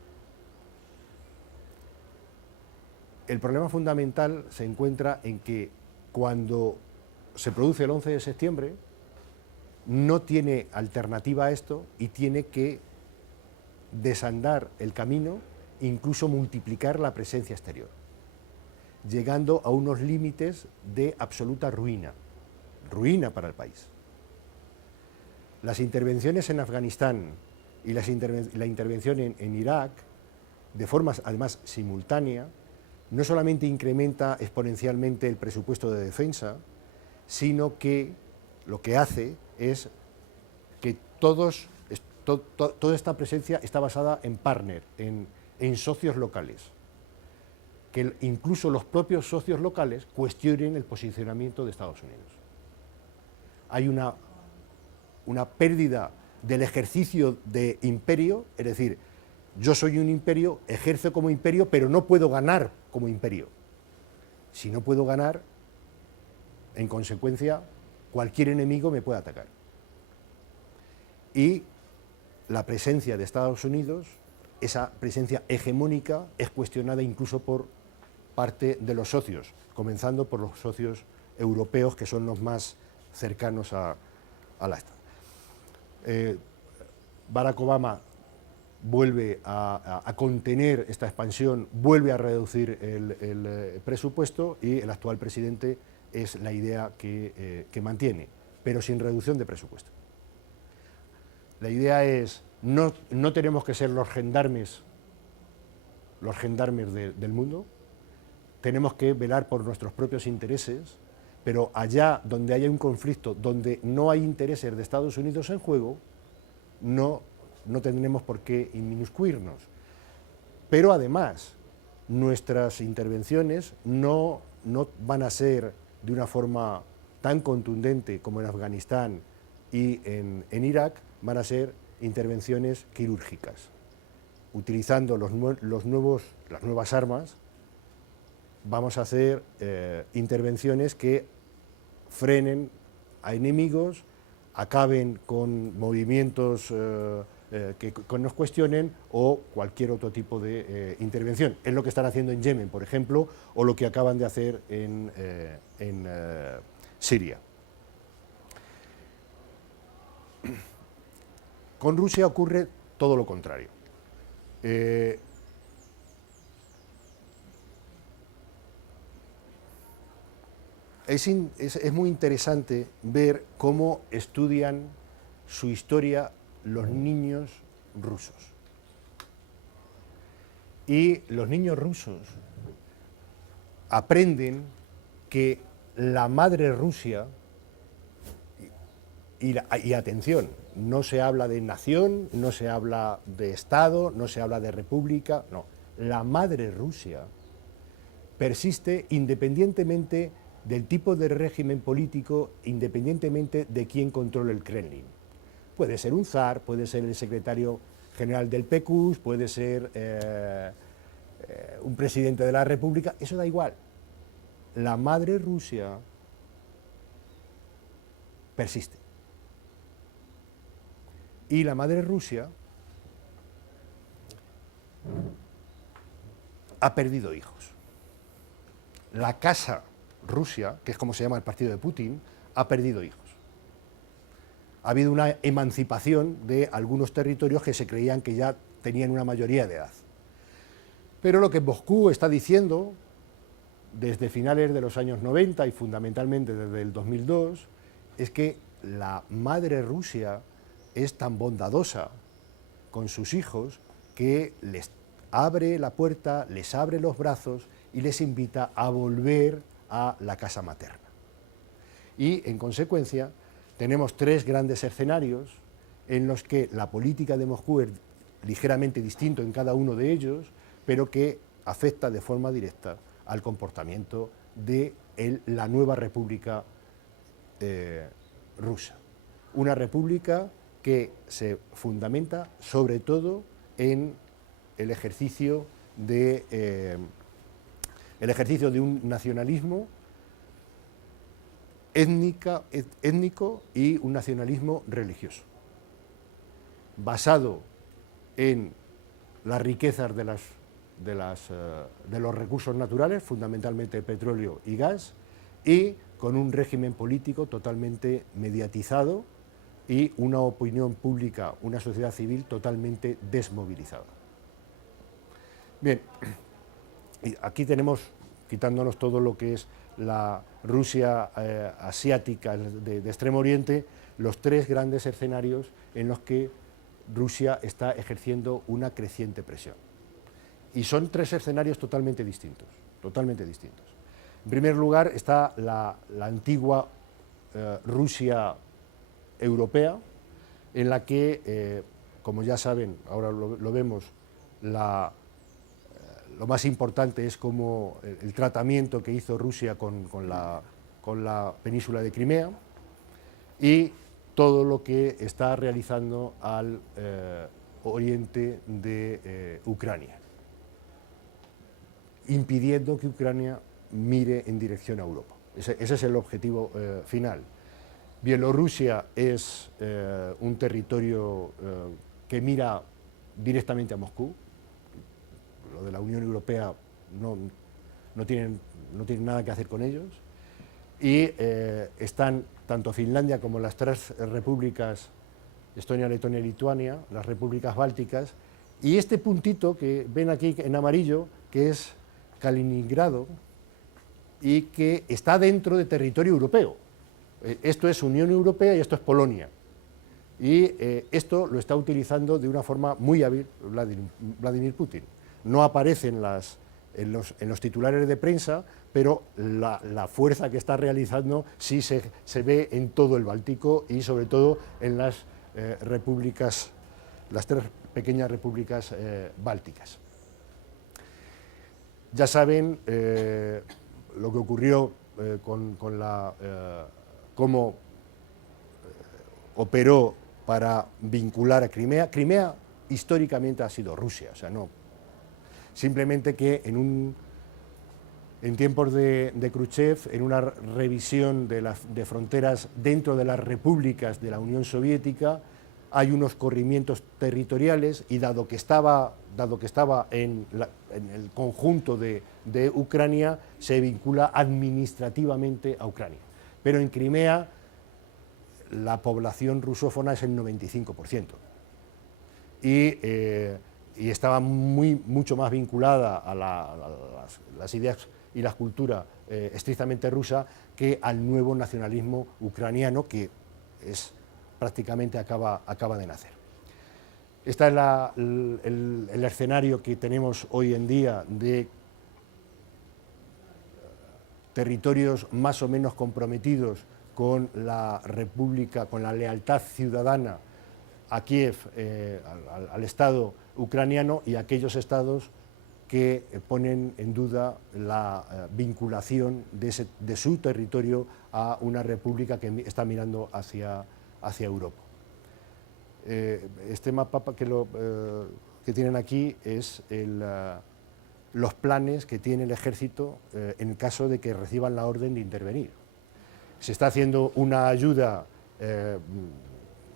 El problema fundamental se encuentra en que cuando se produce el 11 de septiembre no tiene alternativa a esto y tiene que desandar el camino, incluso multiplicar la presencia exterior, llegando a unos límites de absoluta ruina para el país. Las intervenciones en Afganistán y la intervención en Irak, de forma además simultánea, no solamente incrementa exponencialmente el presupuesto de defensa, sino que lo que hace es que toda esta presencia está basada en partner, en socios locales, que incluso los propios socios locales cuestionen el posicionamiento de Estados Unidos. Hay una pérdida del ejercicio de imperio, es decir, yo soy un imperio, ejerzo como imperio, pero no puedo ganar como imperio. Si no puedo ganar, en consecuencia, cualquier enemigo me puede atacar. Y la presencia de Estados Unidos, esa presencia hegemónica, es cuestionada incluso por parte de los socios, comenzando por los socios europeos, que son los más cercanos a la esta. Barack Obama vuelve a contener esta expansión, vuelve a reducir el presupuesto, y el actual presidente es la idea que mantiene, pero sin reducción de presupuesto. La idea es, no tenemos que ser los gendarmes del mundo, tenemos que velar por nuestros propios intereses, pero allá donde haya un conflicto, donde no hay intereses de Estados Unidos en juego, no tendremos por qué inmiscuirnos. Pero además, nuestras intervenciones no van a ser de una forma tan contundente como en Afganistán y en Irak, van a ser intervenciones quirúrgicas. Utilizando las nuevas armas, vamos a hacer intervenciones que frenen a enemigos, acaben con movimientos que nos cuestionen, o cualquier otro tipo de intervención. Es lo que están haciendo en Yemen, por ejemplo, o lo que acaban de hacer en Siria. Con Rusia ocurre todo lo contrario. Es muy interesante ver cómo estudian su historia los niños rusos. Y los niños rusos aprenden que la madre Rusia, y atención, no se habla de nación, no se habla de Estado, no se habla de república, no. La madre Rusia persiste independientemente del tipo de régimen político independientemente de quién controle el Kremlin. Puede ser un zar, puede ser el secretario general del PQS, puede ser un presidente de la República, eso da igual. La madre Rusia persiste. Y la madre Rusia ha perdido hijos. La casa Rusia, que es como se llama el partido de Putin, ha perdido hijos. Ha habido una emancipación de algunos territorios que se creían que ya tenían una mayoría de edad. Pero lo que Moscú está diciendo, desde finales de los años 90 y fundamentalmente desde el 2002, es que la madre Rusia es tan bondadosa con sus hijos que les abre la puerta, les abre los brazos y les invita a volver a la casa materna. Y, en consecuencia, tenemos tres grandes escenarios en los que la política de Moscú es ligeramente distinto en cada uno de ellos, pero que afecta de forma directa al comportamiento de la nueva república rusa. Una república que se fundamenta sobre todo en el ejercicio de un nacionalismo étnico y un nacionalismo religioso, basado en las riquezas de los recursos naturales, fundamentalmente petróleo y gas, y con un régimen político totalmente mediatizado y una opinión pública, una sociedad civil totalmente desmovilizada. Bien, y aquí tenemos, quitándonos todo lo que es la Rusia asiática de Extremo Oriente, los tres grandes escenarios en los que Rusia está ejerciendo una creciente presión. Y son tres escenarios totalmente distintos, totalmente distintos. En primer lugar está la antigua Rusia europea, en la que, como ya saben, ahora lo vemos, lo más importante es como el tratamiento que hizo Rusia con la península de Crimea y todo lo que está realizando al oriente de Ucrania, impidiendo que Ucrania mire en dirección a Europa. Ese es el objetivo final. Bielorrusia es un territorio que mira directamente a Moscú. Lo de la Unión Europea no tienen nada que hacer con ellos. Y están tanto Finlandia como las tres repúblicas, Estonia, Letonia y Lituania, las repúblicas bálticas, y este puntito que ven aquí en amarillo, que es Kaliningrado, y que está dentro de territorio europeo. Esto es Unión Europea y esto es Polonia. Y esto lo está utilizando de una forma muy hábil Vladimir Putin. No aparece en los titulares de prensa, pero la fuerza que está realizando sí se ve en todo el Báltico y sobre todo en las repúblicas, las tres pequeñas repúblicas bálticas. Ya saben lo que ocurrió cómo operó para vincular a Crimea. Crimea históricamente ha sido Rusia, o sea, no. Simplemente que en tiempos de Khrushchev, en una revisión de fronteras dentro de las repúblicas de la Unión Soviética, hay unos corrimientos territoriales y dado que estaba en el conjunto de Ucrania, se vincula administrativamente a Ucrania. Pero en Crimea la población rusófona es el 95%. Y estaba mucho más vinculada a las ideas y la cultura estrictamente rusa que al nuevo nacionalismo ucraniano que prácticamente acaba de nacer. Este es el escenario que tenemos hoy en día de territorios más o menos comprometidos con la República, con la lealtad ciudadana a Kiev, al Estado ucraniano, y aquellos estados que ponen en duda la vinculación de su territorio a una república que está mirando hacia Europa. Este mapa que tienen aquí es los planes que tiene el ejército en el caso de que reciban la orden de intervenir. Se está haciendo una ayuda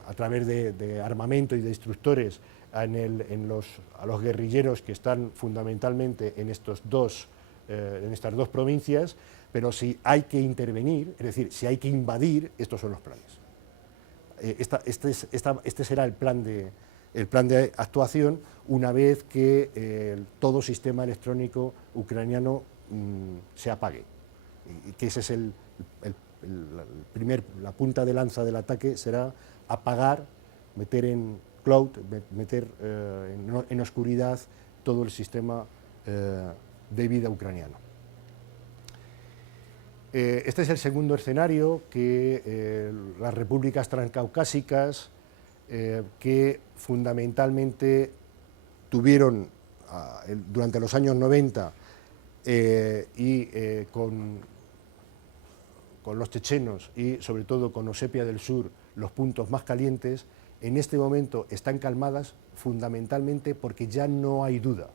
a través de armamento y de instructores a los guerrilleros que están fundamentalmente en estas dos provincias, pero si hay que intervenir, es decir, si hay que invadir, estos son los planes. Este será el plan de actuación una vez que todo sistema electrónico ucraniano se apague, y que ese es la punta de lanza del ataque, será apagar, meter en cloud, meter en oscuridad todo el sistema de vida ucraniano. Este es el segundo escenario, que las repúblicas transcaucásicas, que fundamentalmente tuvieron durante los años 90 con los chechenos y sobre todo con Osetia del Sur, los puntos más calientes, en este momento están calmadas fundamentalmente porque ya no hay duda.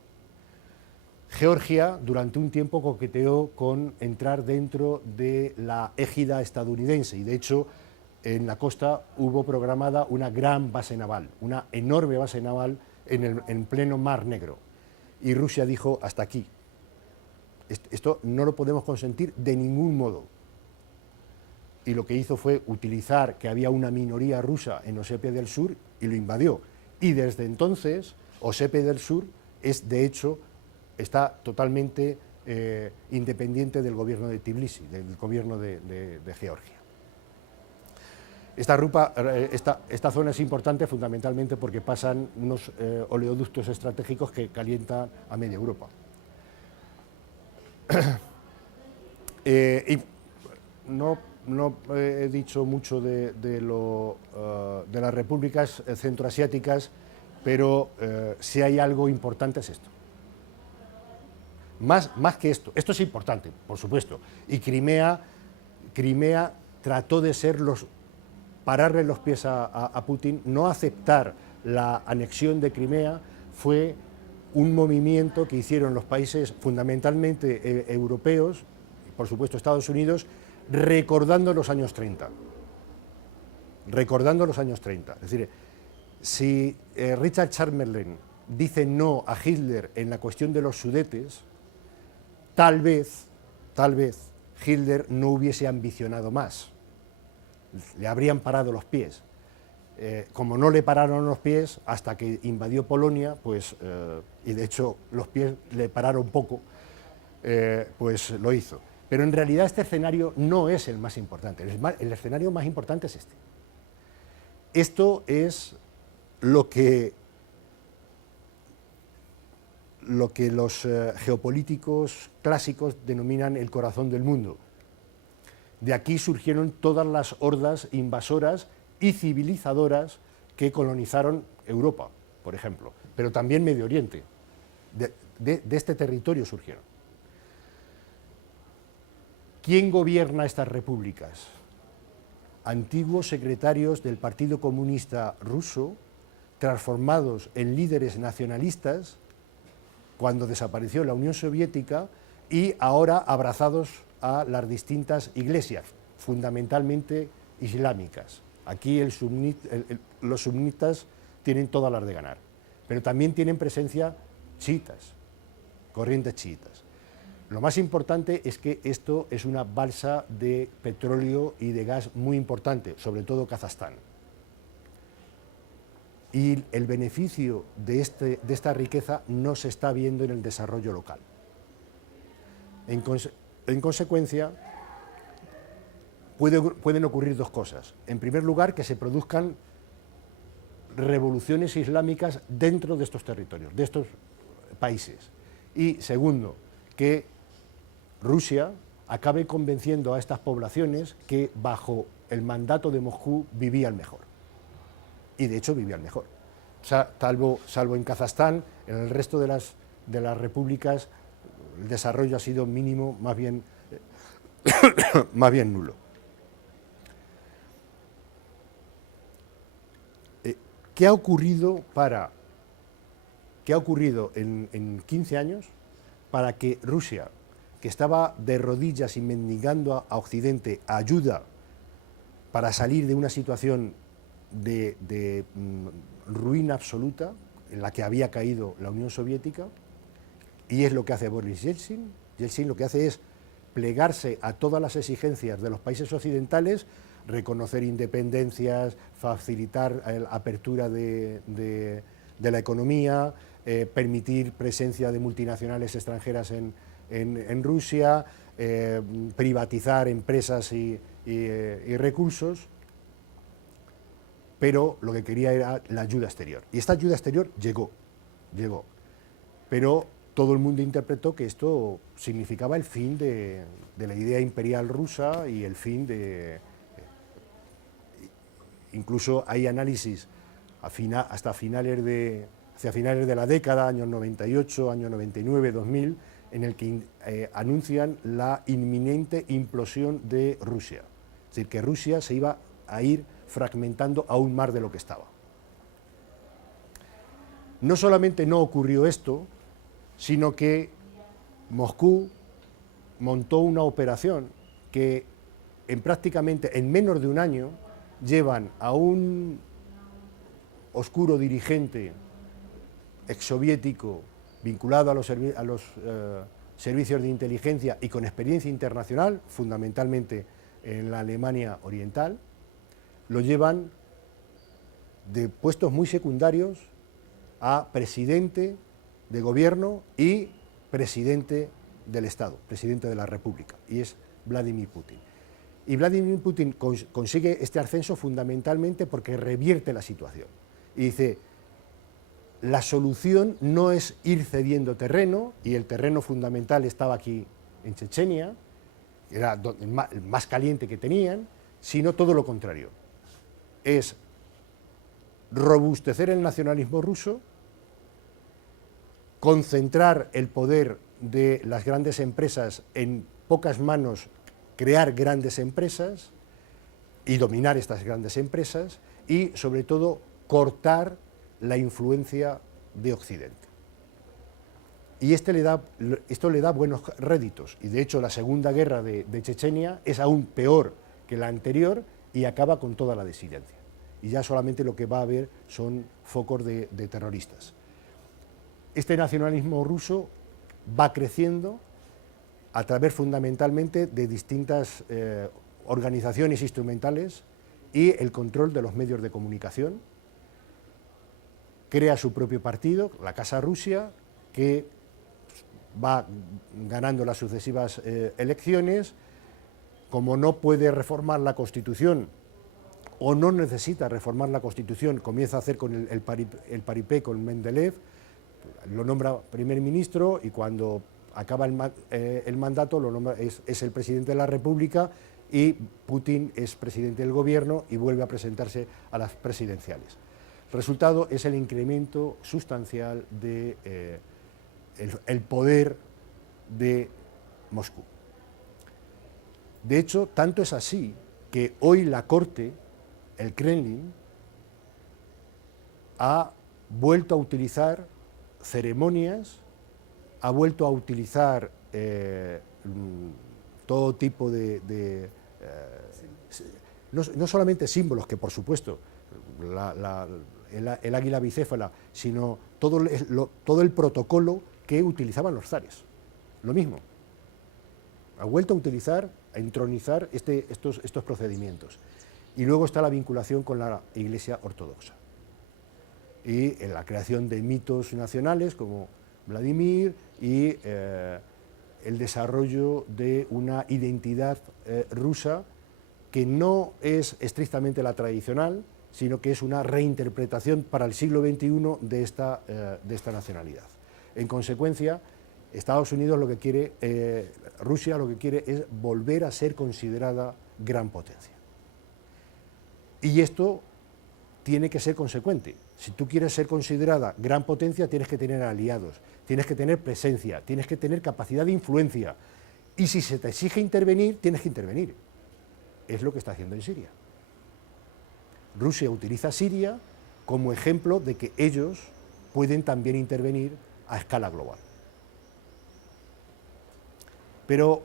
Georgia durante un tiempo coqueteó con entrar dentro de la égida estadounidense y de hecho en la costa hubo programada una gran base naval, una enorme base naval en pleno Mar Negro, y Rusia dijo hasta aquí, esto no lo podemos consentir de ningún modo, y lo que hizo fue utilizar que había una minoría rusa en Osetia del Sur y lo invadió, y desde entonces Osetia del Sur de hecho está totalmente independiente del gobierno de Tbilisi, del gobierno de Georgia. Esta zona es importante fundamentalmente porque pasan unos oleoductos estratégicos que calientan a media Europa. Y no he dicho mucho de las repúblicas centroasiáticas, pero si hay algo importante es esto. Más que esto es importante, por supuesto, y Crimea trató de ser pararle los pies a Putin. No aceptar la anexión de Crimea fue un movimiento que hicieron los países fundamentalmente europeos, por supuesto Estados Unidos, recordando los años 30. Recordando los años 30. Es decir, si Richard Chamberlain dice no a Hitler en la cuestión de los Sudetes, tal vez Hitler no hubiese ambicionado más. Le habrían parado los pies. Como no le pararon los pies hasta que invadió Polonia, pues, y de hecho los pies le pararon poco, pues lo hizo. Pero en realidad este escenario no es el más importante, el escenario más importante es este. Esto es lo que los geopolíticos clásicos denominan el corazón del mundo. De aquí surgieron todas las hordas invasoras y civilizadoras que colonizaron Europa, por ejemplo, pero también Medio Oriente. De este territorio surgieron. ¿Quién gobierna estas repúblicas? Antiguos secretarios del Partido Comunista Ruso, transformados en líderes nacionalistas cuando desapareció la Unión Soviética y ahora abrazados a las distintas iglesias, fundamentalmente islámicas. Aquí los sunitas tienen todas las de ganar, pero también tienen presencia chiitas, corrientes chiitas. Lo más importante es que esto es una balsa de petróleo y de gas muy importante, sobre todo Kazajstán. Y el beneficio de esta riqueza no se está viendo en el desarrollo local. En consecuencia, pueden ocurrir dos cosas. En primer lugar, que se produzcan revoluciones islámicas dentro de estos territorios, de estos países. Y segundo, que Rusia acabe convenciendo a estas poblaciones que bajo el mandato de Moscú vivían mejor. Y de hecho vivían mejor. O sea, salvo en Kazajstán, en el resto de de las repúblicas el desarrollo ha sido mínimo, más bien, más bien nulo. ¿Qué ha ocurrido en 15 años para que Rusia, que estaba de rodillas y mendigando a Occidente ayuda para salir de una situación de ruina absoluta en la que había caído la Unión Soviética? Y es lo que hace Boris Yeltsin. Yeltsin lo que hace es plegarse a todas las exigencias de los países occidentales, reconocer independencias, facilitar la apertura de la economía, permitir presencia de multinacionales extranjeras en Rusia, privatizar empresas y recursos, pero lo que quería era la ayuda exterior. Y esta ayuda exterior llegó, pero todo el mundo interpretó que esto significaba el fin de la idea imperial rusa y el fin de... Incluso hay análisis hacia finales de la década, años 98, años 99, 2000, en el que anuncian la inminente implosión de Rusia. Es decir, que Rusia se iba a ir fragmentando aún más de lo que estaba. No solamente no ocurrió esto, sino que Moscú montó una operación que prácticamente en menos de un año llevan a un oscuro dirigente exsoviético vinculado a los servicios de inteligencia y con experiencia internacional, fundamentalmente en la Alemania Oriental, lo llevan de puestos muy secundarios a presidente de gobierno y presidente del Estado, presidente de la República, y es Vladimir Putin. Y Vladimir Putin consigue este ascenso fundamentalmente porque revierte la situación. Y dice, la solución no es ir cediendo terreno, y el terreno fundamental estaba aquí en Chechenia, era el más caliente que tenían, sino todo lo contrario. Es robustecer el nacionalismo ruso, concentrar el poder de las grandes empresas en pocas manos, crear grandes empresas y dominar estas grandes empresas, y sobre todo cortar la influencia de Occidente. Y esto le da buenos réditos, y de hecho la segunda guerra de Chechenia es aún peor que la anterior y acaba con toda la disidencia. Y ya solamente lo que va a haber son focos de terroristas. Este nacionalismo ruso va creciendo a través fundamentalmente de distintas organizaciones instrumentales y el control de los medios de comunicación. Crea su propio partido, la Casa Rusia, que va ganando las sucesivas elecciones. Como no puede reformar la Constitución o no necesita reformar la Constitución, comienza a hacer con el paripé con Mendeleev, lo nombra primer ministro, y cuando acaba el mandato lo nombra, es el presidente de la República, y Putin es presidente del gobierno y vuelve a presentarse a las presidenciales. El resultado es el incremento sustancial de el poder de Moscú. De hecho, tanto es así que hoy la corte, el Kremlin, ha vuelto a utilizar ceremonias, ha vuelto a utilizar todo tipo de no solamente símbolos, que por supuesto, el águila bicéfala, sino todo el protocolo que utilizaban los zares. Lo mismo. Ha vuelto a utilizar, a entronizar estos procedimientos. Y luego está la vinculación con la Iglesia Ortodoxa. Y en la creación de mitos nacionales como Vladimir y el desarrollo de una identidad rusa que no es estrictamente la tradicional, sino que es una reinterpretación para el siglo XXI de esta nacionalidad. En consecuencia, Estados Unidos lo que quiere, Rusia lo que quiere es volver a ser considerada gran potencia. Y esto tiene que ser consecuente. Si tú quieres ser considerada gran potencia, tienes que tener aliados, tienes que tener presencia, tienes que tener capacidad de influencia. Y si se te exige intervenir, tienes que intervenir. Es lo que está haciendo en Siria. Rusia utiliza Siria como ejemplo de que ellos pueden también intervenir a escala global. Pero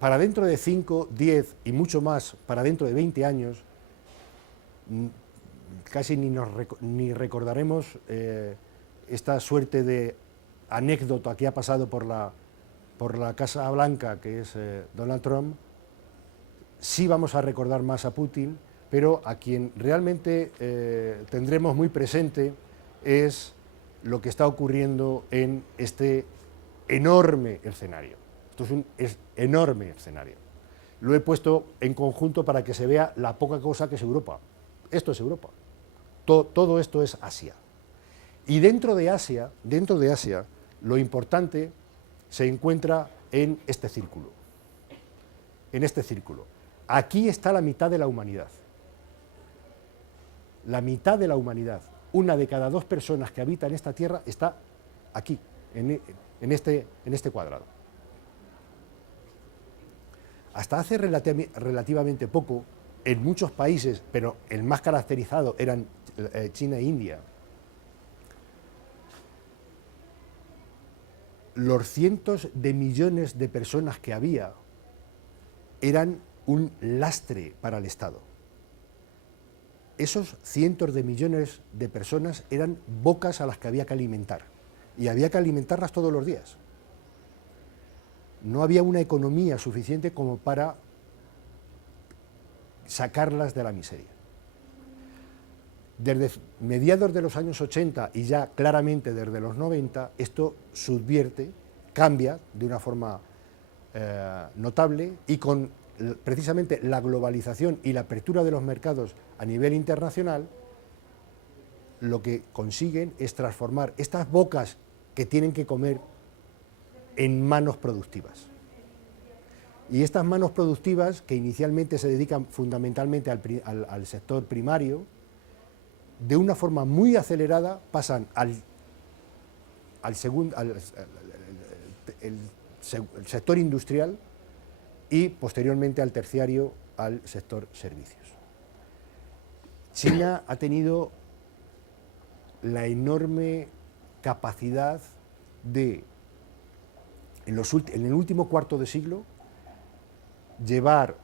para dentro de 5, 10 y mucho más, para dentro de 20 años, casi ni recordaremos esta suerte de anécdota que ha pasado por la Casa Blanca, que es Donald Trump. Sí vamos a recordar más a Putin, pero a quien realmente tendremos muy presente es lo que está ocurriendo en este enorme escenario. Esto es enorme escenario. Lo he puesto en conjunto para que se vea la poca cosa que es Europa. Esto es Europa. Todo esto es Asia. Y dentro de Asia, lo importante se encuentra en este círculo. En este círculo. Aquí está la mitad de la humanidad. La mitad de la humanidad. Una de cada 2 personas que habita en esta tierra está aquí, en este cuadrado. Hasta hace relativamente poco, en muchos países, pero el más caracterizado eran China e India, los cientos de millones de personas que había eran un lastre para el Estado. Esos cientos de millones de personas eran bocas a las que había que alimentar, y había que alimentarlas todos los días. No había una economía suficiente como para sacarlas de la miseria. Desde mediados de los años 80 y ya claramente desde los 90, esto subvierte, cambia de una forma notable, y con precisamente la globalización y la apertura de los mercados a nivel internacional, lo que consiguen es transformar estas bocas que tienen que comer en manos productivas. Y estas manos productivas, que inicialmente se dedican fundamentalmente al sector primario, de una forma muy acelerada pasan al sector industrial y posteriormente al terciario, al sector servicios. China ha tenido la enorme capacidad de, en el último cuarto de siglo, llevar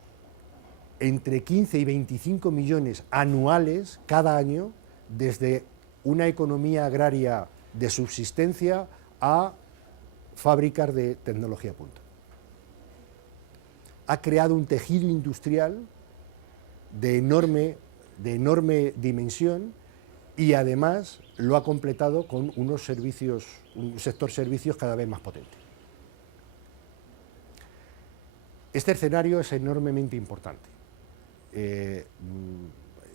entre 15 y 25 millones anuales cada año desde una economía agraria de subsistencia a fábricas de tecnología punta. Ha creado un tejido industrial de enorme dimensión, y además lo ha completado con unos servicios, un sector servicios cada vez más potente. Este escenario es enormemente importante.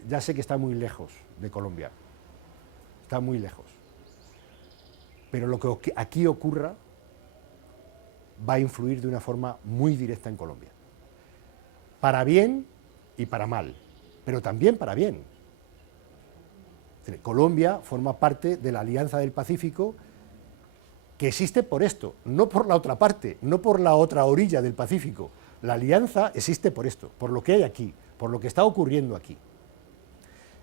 Ya sé que está muy lejos de Colombia, está muy lejos, pero lo que aquí ocurra va a influir de una forma muy directa en Colombia, para bien y para mal, pero también para bien. Colombia forma parte de la Alianza del Pacífico, que existe por esto, no por la otra parte, no por la otra orilla del Pacífico. La alianza existe por esto, por lo que hay aquí, por lo que está ocurriendo aquí.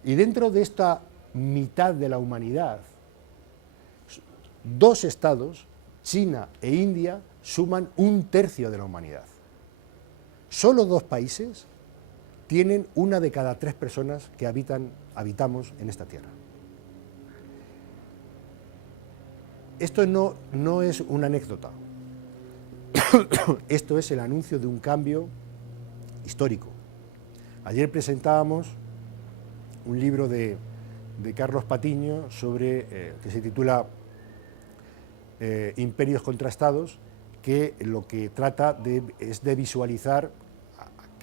Y dentro de esta mitad de la humanidad, 2 estados, China e India, suman 1/3 de la humanidad. Solo 2 países tienen 1 de cada 3 personas que habitamos en esta tierra. Esto no es una anécdota. Esto es el anuncio de un cambio histórico. Ayer presentábamos un libro de Carlos Patiño que se titula Imperios contra Estados, que lo que trata es de visualizar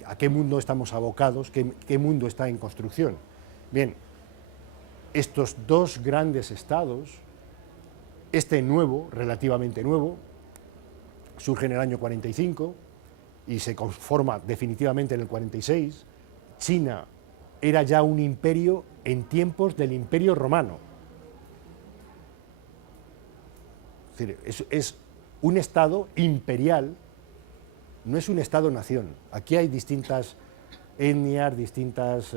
a qué mundo estamos abocados, qué mundo está en construcción. Bien, estos 2 grandes estados, este nuevo, relativamente nuevo, surge en el año 45 y se conforma definitivamente en el 46. China era ya un imperio en tiempos del Imperio Romano, Es decir, es un Estado imperial, no es un Estado-nación. Aquí hay distintas etnias, distintas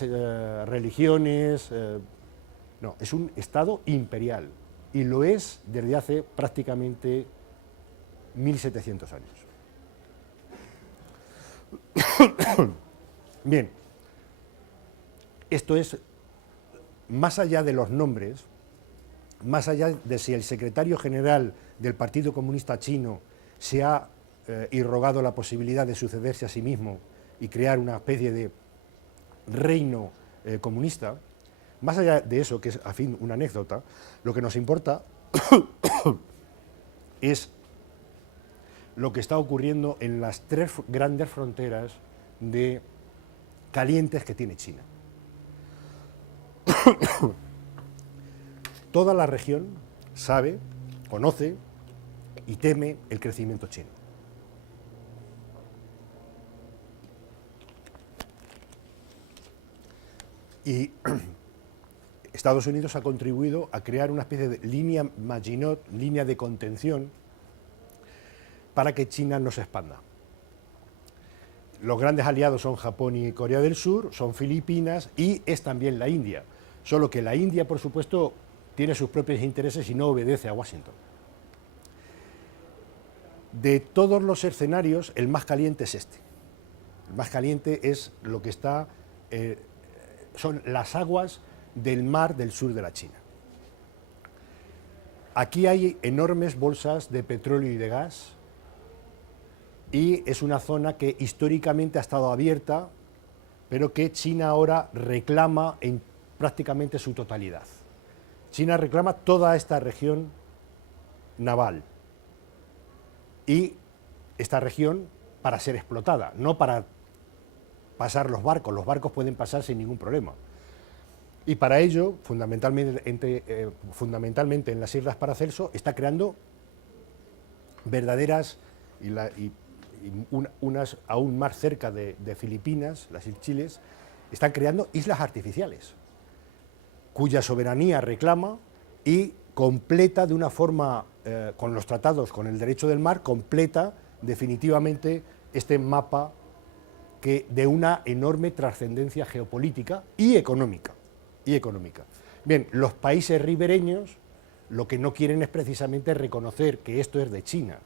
religiones. No, es un Estado imperial y lo es desde hace prácticamente 1700 años. Bien, esto es, más allá de los nombres, más allá de si el secretario general del Partido Comunista Chino se ha irrogado la posibilidad de sucederse a sí mismo y crear una especie de reino comunista, más allá de eso, que es a fin una anécdota, lo que nos importa es lo que está ocurriendo en las tres grandes fronteras calientes que tiene China. Toda la región sabe, conoce y teme el crecimiento chino. Y Estados Unidos ha contribuido a crear una especie de línea Maginot, línea de contención, para que China no se expanda. Los grandes aliados son Japón y Corea del Sur, son Filipinas y es también la India. Solo que la India, por supuesto, tiene sus propios intereses y no obedece a Washington. De todos los escenarios, el más caliente es este. El más caliente es lo que está, son las aguas del mar del sur de la China. Aquí hay enormes bolsas de petróleo y de gas y es una zona que históricamente ha estado abierta, pero que China ahora reclama en prácticamente su totalidad. China reclama toda esta región naval y esta región para ser explotada, no para pasar los barcos pueden pasar sin ningún problema. Y para ello, fundamentalmente en las Islas Paracelso, está creando verdaderas, unas aún más cerca de Filipinas, las Chiles, están creando islas artificiales, cuya soberanía reclama y completa de una forma, con los tratados, con el derecho del mar, completa definitivamente este mapa de una enorme trascendencia geopolítica y económica. Bien, los países ribereños lo que no quieren es precisamente reconocer que esto es de China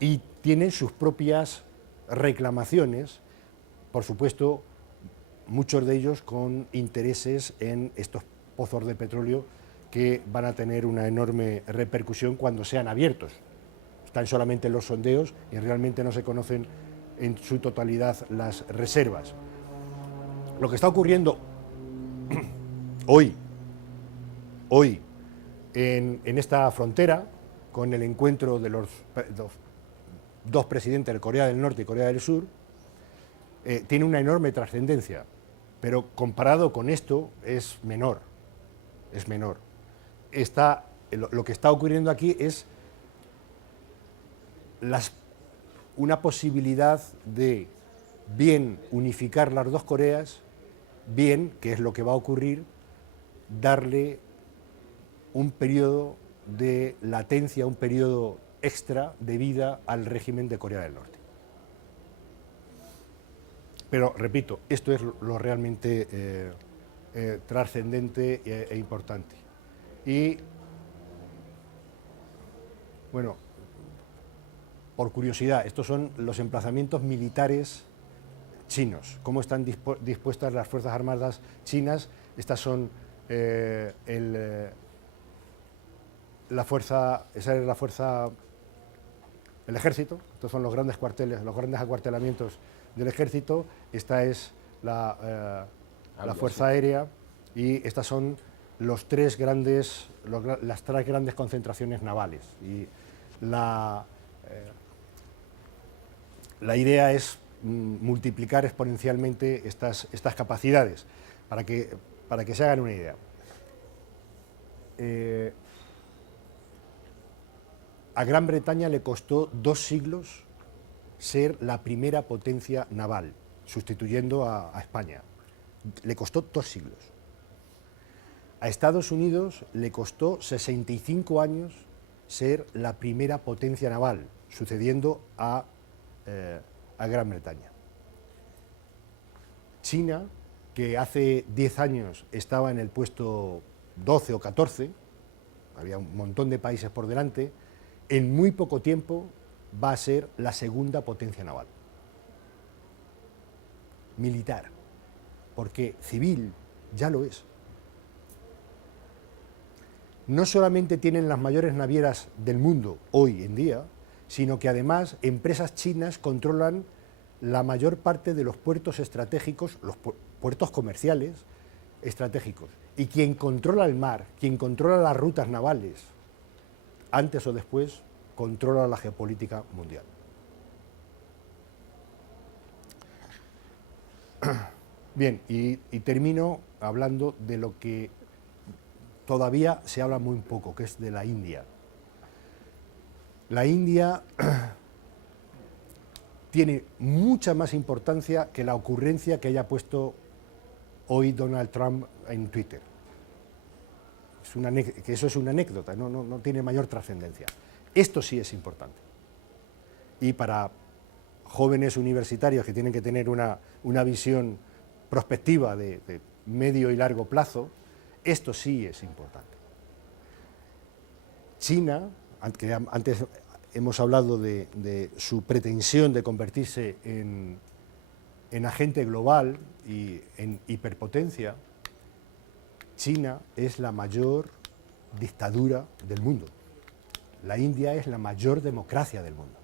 y tienen sus propias reclamaciones, por supuesto, muchos de ellos con intereses en estos pozos de petróleo que van a tener una enorme repercusión cuando sean abiertos. Están solamente los sondeos y realmente no se conocen en su totalidad las reservas. Lo que está ocurriendo hoy en esta frontera, con el encuentro de los dos presidentes de Corea del Norte y Corea del Sur, tiene una enorme trascendencia, pero comparado con esto es menor. Lo que está ocurriendo aquí es una posibilidad de bien unificar las dos Coreas, bien, que es lo que va a ocurrir, darle un periodo de latencia, un periodo extra de vida al régimen de Corea del Norte. Pero, repito, esto es lo realmente trascendente e importante. Y, bueno, por curiosidad, estos son los emplazamientos militares chinos, cómo están dispuestas las Fuerzas Armadas chinas. Estas son el ejército, estos son los grandes cuarteles, los grandes acuartelamientos del ejército, esta es la Fuerza Aérea y estas son las tres grandes concentraciones navales. Y la idea es multiplicar exponencialmente estas capacidades, para que se hagan una idea. A Gran Bretaña le costó 2 siglos ser la primera potencia naval, sustituyendo a España. Le costó 2 siglos. A Estados Unidos le costó 65 años ser la primera potencia naval, sucediendo a Gran Bretaña. China, que hace 10 años estaba en el puesto 12 o 14, había un montón de países por delante, en muy poco tiempo va a ser la segunda potencia naval. Militar, porque civil ya lo es. No solamente tienen las mayores navieras del mundo hoy en día, sino que además empresas chinas controlan la mayor parte de los puertos estratégicos, los puertos comerciales estratégicos. Y quien controla el mar, quien controla las rutas navales, antes o después, controla la geopolítica mundial. Bien, y termino hablando de lo que todavía se habla muy poco, que es de la India. La India tiene mucha más importancia que la ocurrencia que haya puesto hoy Donald Trump en Twitter. Que eso es una anécdota, no tiene mayor trascendencia. Esto sí es importante. Y para jóvenes universitarios que tienen que tener una visión prospectiva de medio y largo plazo, esto sí es importante. China, que antes hemos hablado de su pretensión de convertirse en agente global y en hiperpotencia, China es la mayor dictadura del mundo. La India es la mayor democracia del mundo.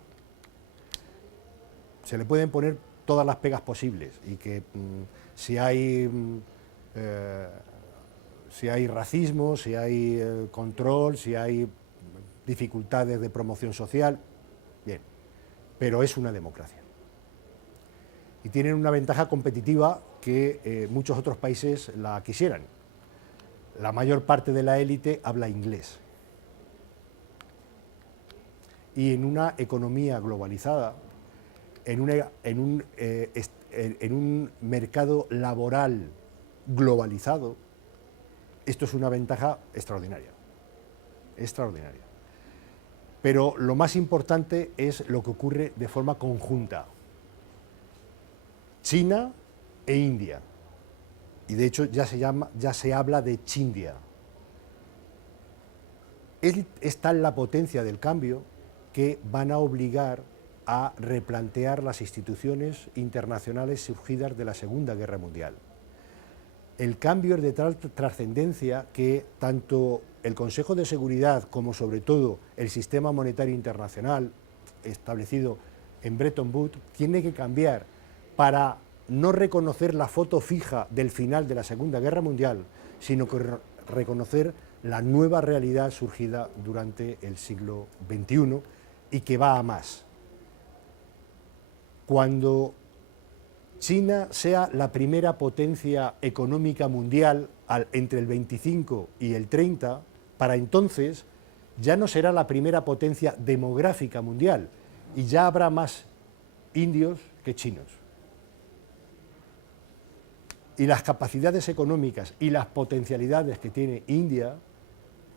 Se le pueden poner todas las pegas posibles y que si hay racismo, si hay control, si hay dificultades de promoción social, bien, pero es una democracia. Y tienen una ventaja competitiva que muchos otros países la quisieran. La mayor parte de la élite habla inglés. Y en una economía globalizada, en un mercado laboral globalizado, esto es una ventaja extraordinaria, extraordinaria. Pero lo más importante es lo que ocurre de forma conjunta. China e India, y de hecho ya se habla de Chindia. Es tal la potencia del cambio que van a obligar a replantear las instituciones internacionales surgidas de la Segunda Guerra Mundial. El cambio es de tal trascendencia que tanto el Consejo de Seguridad como sobre todo el sistema monetario internacional establecido en Bretton Woods tiene que cambiar para no reconocer la foto fija del final de la Segunda Guerra Mundial, sino que reconocer la nueva realidad surgida durante el siglo XXI y que va a más. Cuando China sea la primera potencia económica mundial entre el 25 y el 30, para entonces ya no será la primera potencia demográfica mundial y ya habrá más indios que chinos. Y las capacidades económicas y las potencialidades que tiene India,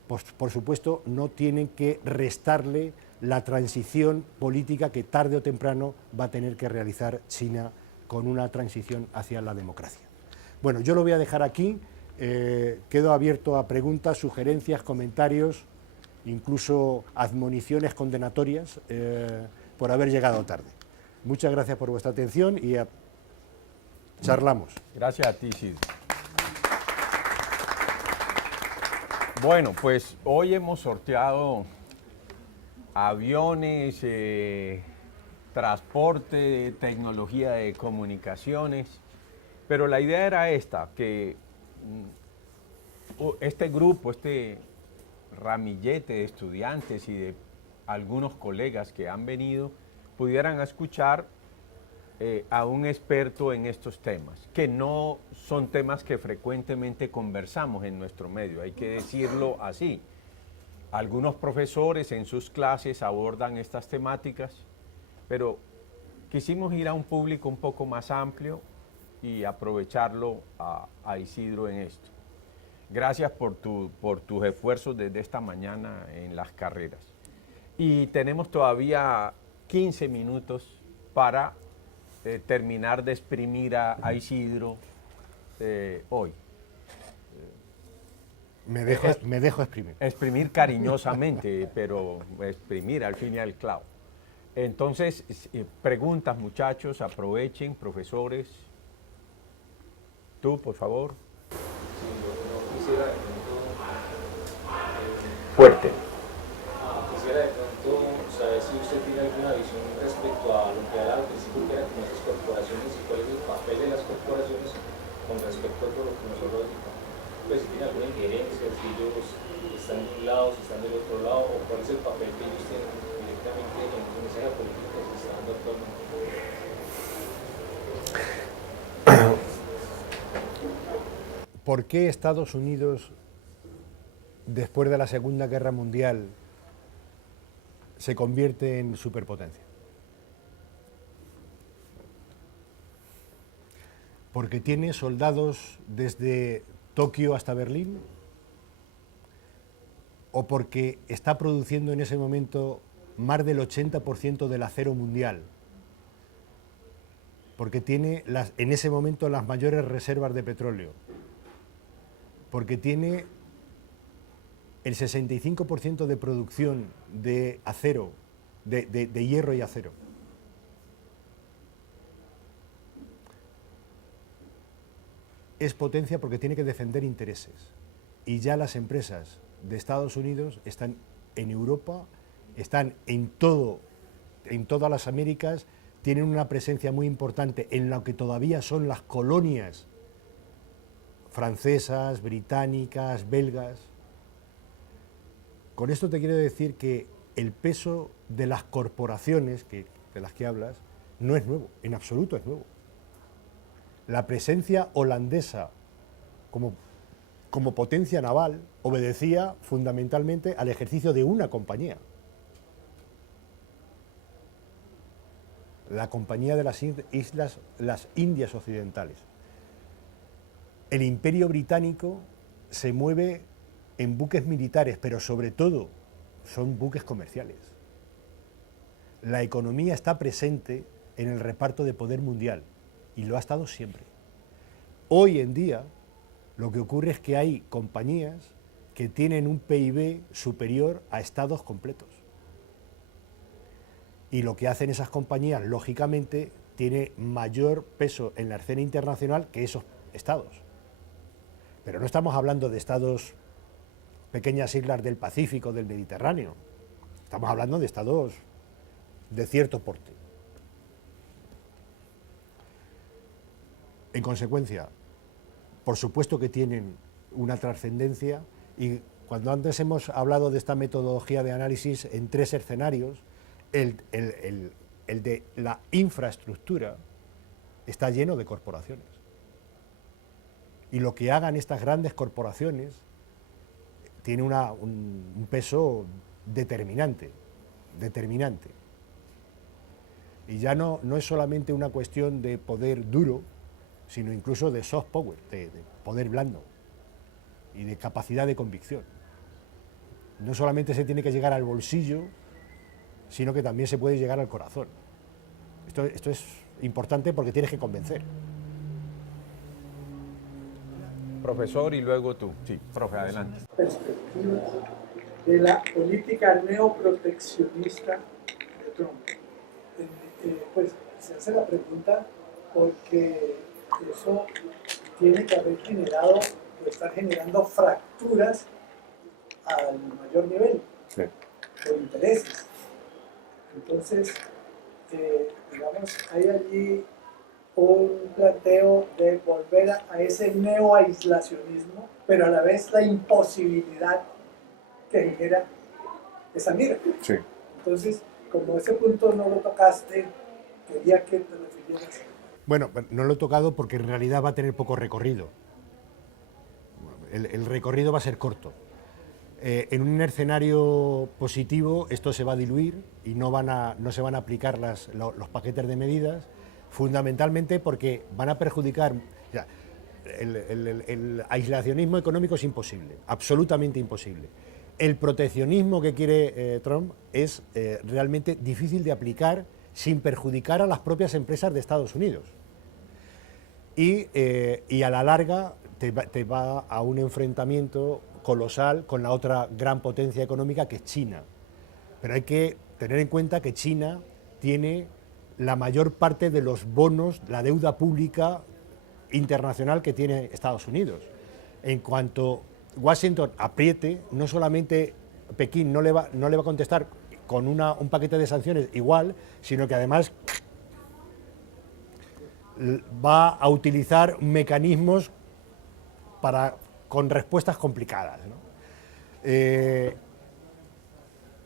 pues, por supuesto, no tienen que restarle la transición política que tarde o temprano va a tener que realizar China con una transición hacia la democracia. Bueno, yo lo voy a dejar aquí, quedo abierto a preguntas, sugerencias, comentarios, incluso admoniciones condenatorias por haber llegado tarde. Muchas gracias por vuestra atención y charlamos. Gracias a ti, Isidro. Bueno, pues hoy hemos sorteado aviones, transporte, tecnología de comunicaciones, pero la idea era esta, que este grupo, este ramillete de estudiantes y de algunos colegas que han venido pudieran escuchar a un experto en estos temas, que no son temas que frecuentemente conversamos en nuestro medio, hay que decirlo así. Algunos profesores en sus clases abordan estas temáticas, pero quisimos ir a un público un poco más amplio y aprovecharlo a Isidro en esto. Gracias por tus esfuerzos desde esta mañana en las carreras. Y tenemos todavía 15 minutos para terminar de exprimir a Isidro hoy. Me dejo exprimir. Exprimir cariñosamente, pero exprimir al fin y al clavo. Entonces, preguntas, muchachos, aprovechen, profesores. Tú, por favor. Sí, yo quisiera de pronto, Fuerte. quisiera de pronto saber si usted tiene alguna visión respecto a lo que hablaba al principio, que eran como esas corporaciones y cuál es el papel de las corporaciones con respecto a todo lo que nosotros dedicamos. Pues si tiene alguna injerencia, si ellos están de un lado, si están del otro lado, o cuál es el papel que ellos tienen directamente en esa política que se está dando actualmente. ¿Por qué Estados Unidos, después de la Segunda Guerra Mundial, se convierte en superpotencia? ¿Porque tiene soldados desde Tokio hasta Berlín? ¿O porque está produciendo en ese momento más del 80% del acero mundial? Porque tiene en ese momento las mayores reservas de petróleo. Porque tiene el 65% de producción de acero, de hierro y acero. Es potencia porque tiene que defender intereses. Y ya las empresas de Estados Unidos están en Europa, están en todas las Américas, tienen una presencia muy importante en lo que todavía son las colonias francesas, británicas, belgas. Con esto te quiero decir que el peso de las corporaciones de las que hablas no es nuevo, en absoluto es nuevo. La presencia holandesa como potencia naval obedecía fundamentalmente al ejercicio de una compañía. La Compañía de las Indias Occidentales. El Imperio Británico se mueve en buques militares, pero sobre todo son buques comerciales. La economía está presente en el reparto de poder mundial y lo ha estado siempre. Hoy en día lo que ocurre es que hay compañías que tienen un PIB superior a estados completos. Y lo que hacen esas compañías, lógicamente, tiene mayor peso en la escena internacional que esos estados. Pero no estamos hablando de estados, pequeñas islas del Pacífico, del Mediterráneo. Estamos hablando de estados de cierto porte. En consecuencia, por supuesto que tienen una trascendencia, y cuando antes hemos hablado de esta metodología de análisis en tres escenarios, el de la infraestructura está lleno de corporaciones. Y lo que hagan estas grandes corporaciones tiene un peso determinante. Y ya no es solamente una cuestión de poder duro, sino incluso de soft power, de poder blando y de capacidad de convicción. No solamente se tiene que llegar al bolsillo, sino que también se puede llegar al corazón. Esto es importante porque tienes que convencer. Profesor, y luego tú. Sí, profe, adelante. Perspectiva de la política neoproteccionista de Trump. Pues se hace la pregunta porque eso tiene que haber generado o estar generando fracturas al mayor nivel, Sí. por intereses. Entonces, digamos, hay allí un planteo de volver a ese neoaislacionismo, pero a la vez la imposibilidad que genera esa mira. Sí. Entonces, como ese punto no lo tocaste, quería que te refirieras. Bueno, no lo he tocado porque en realidad va a tener poco recorrido. El recorrido va a ser corto. En un escenario positivo esto se va a diluir y no se van a aplicar los paquetes de medidas, fundamentalmente porque van a perjudicar. el aislacionismo económico es imposible, absolutamente imposible. El proteccionismo que quiere Trump es realmente difícil de aplicar sin perjudicar a las propias empresas de Estados Unidos. Y a la larga te va a un enfrentamiento colosal con la otra gran potencia económica, que es China. Pero hay que tener en cuenta que China tiene la mayor parte de los bonos, la deuda pública internacional que tiene Estados Unidos. En cuanto Washington apriete, no solamente Pekín no le va a contestar con un paquete de sanciones igual, sino que además va a utilizar mecanismos con respuestas complicadas, ¿no?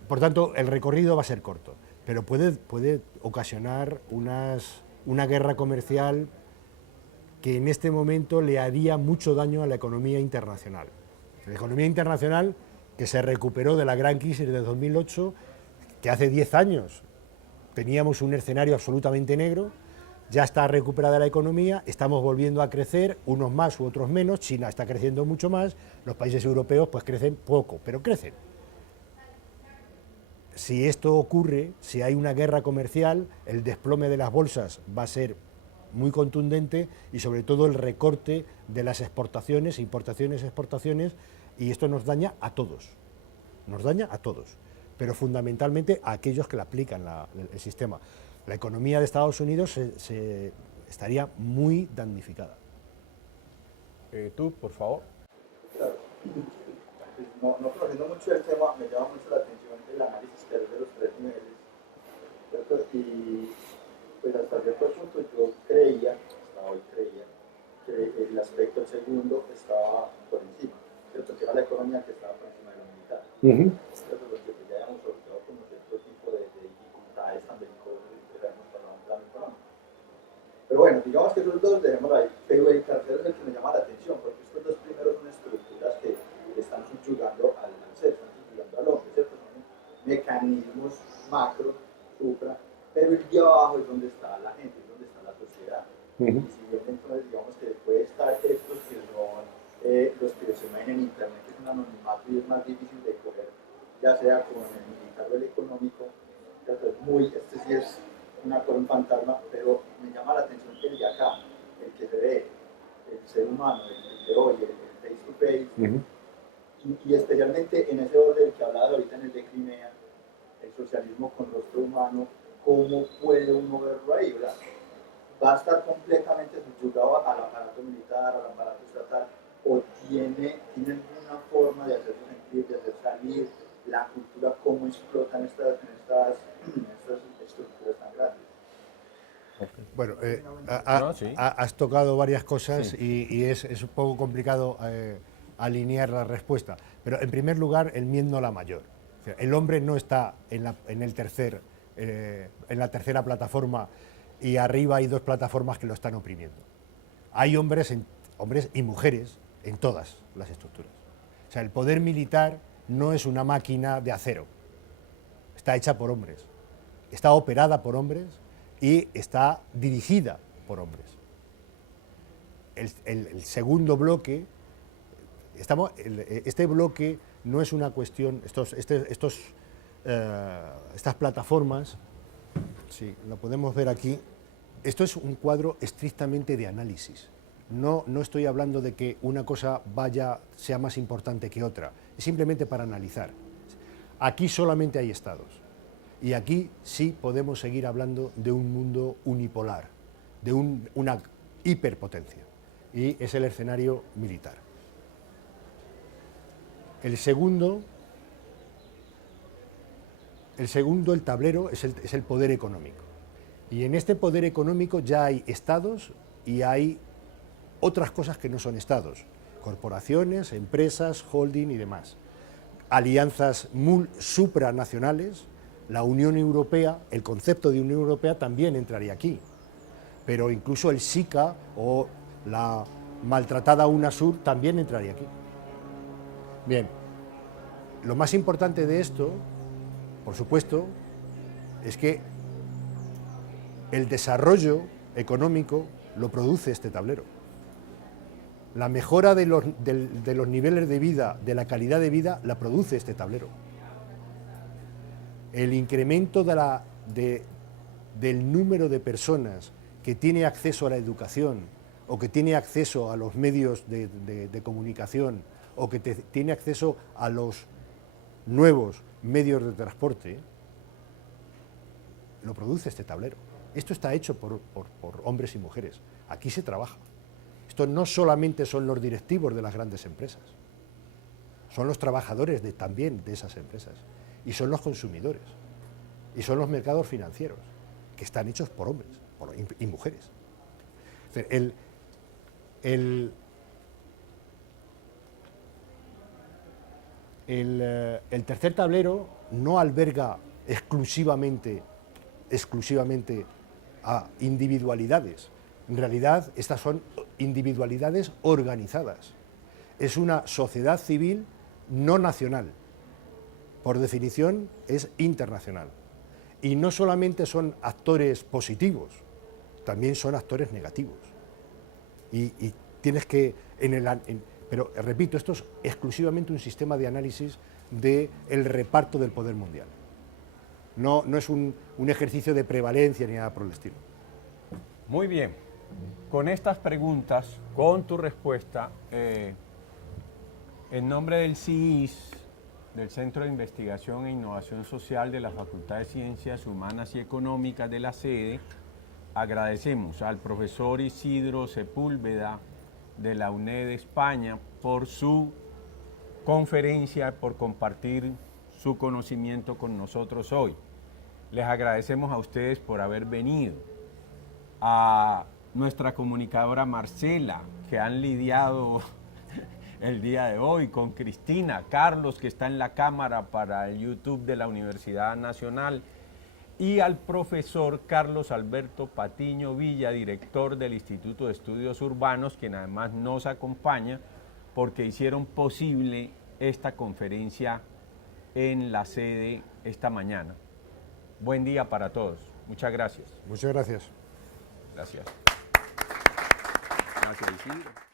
Por tanto, el recorrido va a ser corto, pero puede ocasionar una guerra comercial que en este momento le haría mucho daño a la economía internacional. La economía internacional, que se recuperó de la gran crisis de 2008, que hace 10 años teníamos un escenario absolutamente negro, ya está recuperada la economía, estamos volviendo a crecer, unos más u otros menos, China está creciendo mucho más, los países europeos pues crecen poco, pero crecen. Si esto ocurre, si hay una guerra comercial, el desplome de las bolsas va a ser muy contundente y sobre todo el recorte de las exportaciones, importaciones, exportaciones, y esto nos daña a todos, pero fundamentalmente a aquellos que le aplican el sistema. La economía de Estados Unidos se estaría muy damnificada. Tú, por favor. Claro. No conociendo mucho el tema, me llama mucho la atención el análisis que hace de los 3 niveles, ¿cierto? Y pues hasta cierto punto yo creía, hasta hoy creía, que el aspecto segundo estaba por encima, ¿cierto? Que era la economía que estaba por encima de lo militar. ¿Cierto? Porque pues ya habíamos sorteado como cierto tipo de dificultades también con un plano económico. Pero bueno, digamos que esos dos dejémoslo ahí. Pero el tercero es el que me llama la atención, porque estos dos primeros son estructuras que están subyugando al ser, están subyugando al hombre, ¿cierto? Son mecanismos macro, supra, pero el de abajo es donde está la gente, es donde está la sociedad. Y si bien entonces digamos que puede estar estos que son los que se mueven en internet, que es un anonimato y es más difícil de coger, ya sea con el militar o el económico, este sí es una cosa, un fantasma, pero me llama la atención el de acá, el que se ve, el ser humano, el de hoy, el face to face, y especialmente en ese orden que hablaba ahorita en el de Crimea, el socialismo con rostro humano, ¿cómo puede uno verlo ahí? ¿Verdad? ¿Va a estar completamente subyugado al aparato militar, al aparato estatal, o tiene alguna forma de hacerse sentir, de hacer salir la cultura, cómo explotan estas estructuras tan grandes? Bueno, Sí. has tocado varias cosas y es un poco complicado alinear la respuesta, pero en primer lugar el miedo la mayor. O sea, el hombre no está en la tercera plataforma y arriba hay 2 plataformas que lo están oprimiendo. Hay hombres y mujeres en todas las estructuras. O sea, el poder militar no es una máquina de acero, está hecha por hombres, está operada por hombres y está dirigida por hombres. El segundo bloque, este bloque no es una cuestión, estas plataformas, sí, lo podemos ver aquí, esto es un cuadro estrictamente de análisis. No estoy hablando de que una cosa sea más importante que otra, es simplemente para analizar. Aquí solamente hay estados y aquí sí podemos seguir hablando de un mundo unipolar, de una hiperpotencia, y es el escenario militar. El segundo, el tablero, es el poder económico. Y en este poder económico ya hay estados y hay otras cosas que no son estados, corporaciones, empresas, holding y demás. Alianzas supranacionales, la Unión Europea, el concepto de Unión Europea también entraría aquí, pero incluso el SICA o la maltratada UNASUR también entraría aquí. Bien, lo más importante de esto, por supuesto, es que el desarrollo económico lo produce este tablero. La mejora de los niveles de vida, de la calidad de vida, la produce este tablero. El incremento del número de personas que tiene acceso a la educación o que tiene acceso a los medios de comunicación o que tiene acceso a los nuevos medios de transporte, lo produce este tablero. Esto está hecho por hombres y mujeres. Aquí se trabaja. Esto no solamente son los directivos de las grandes empresas, son los trabajadores también de esas empresas, y son los consumidores, y son los mercados financieros, que están hechos por hombres y mujeres. El tercer tablero no alberga exclusivamente a individualidades. En realidad, estas son individualidades organizadas. Es una sociedad civil no nacional. Por definición, es internacional. Y no solamente son actores positivos, también son actores negativos. Y tienes que... pero repito, esto es exclusivamente un sistema de análisis del reparto del poder mundial. No es un ejercicio de prevalencia ni nada por el estilo. Muy bien. Con estas preguntas, con tu respuesta, en nombre del CIIS, del Centro de Investigación e Innovación Social de la Facultad de Ciencias Humanas y Económicas de la sede, agradecemos al profesor Isidro Sepúlveda de la UNED España por su conferencia, por compartir su conocimiento con nosotros hoy. Les agradecemos a ustedes por haber venido, a nuestra comunicadora Marcela, que han lidiado el día de hoy con Cristina, Carlos, que está en la cámara para el YouTube de la Universidad Nacional, y al profesor Carlos Alberto Patiño Villa, director del Instituto de Estudios Urbanos, quien además nos acompaña porque hicieron posible esta conferencia en la sede esta mañana. Buen día para todos. Muchas gracias. Muchas gracias. Gracias. Gracias, Isidro.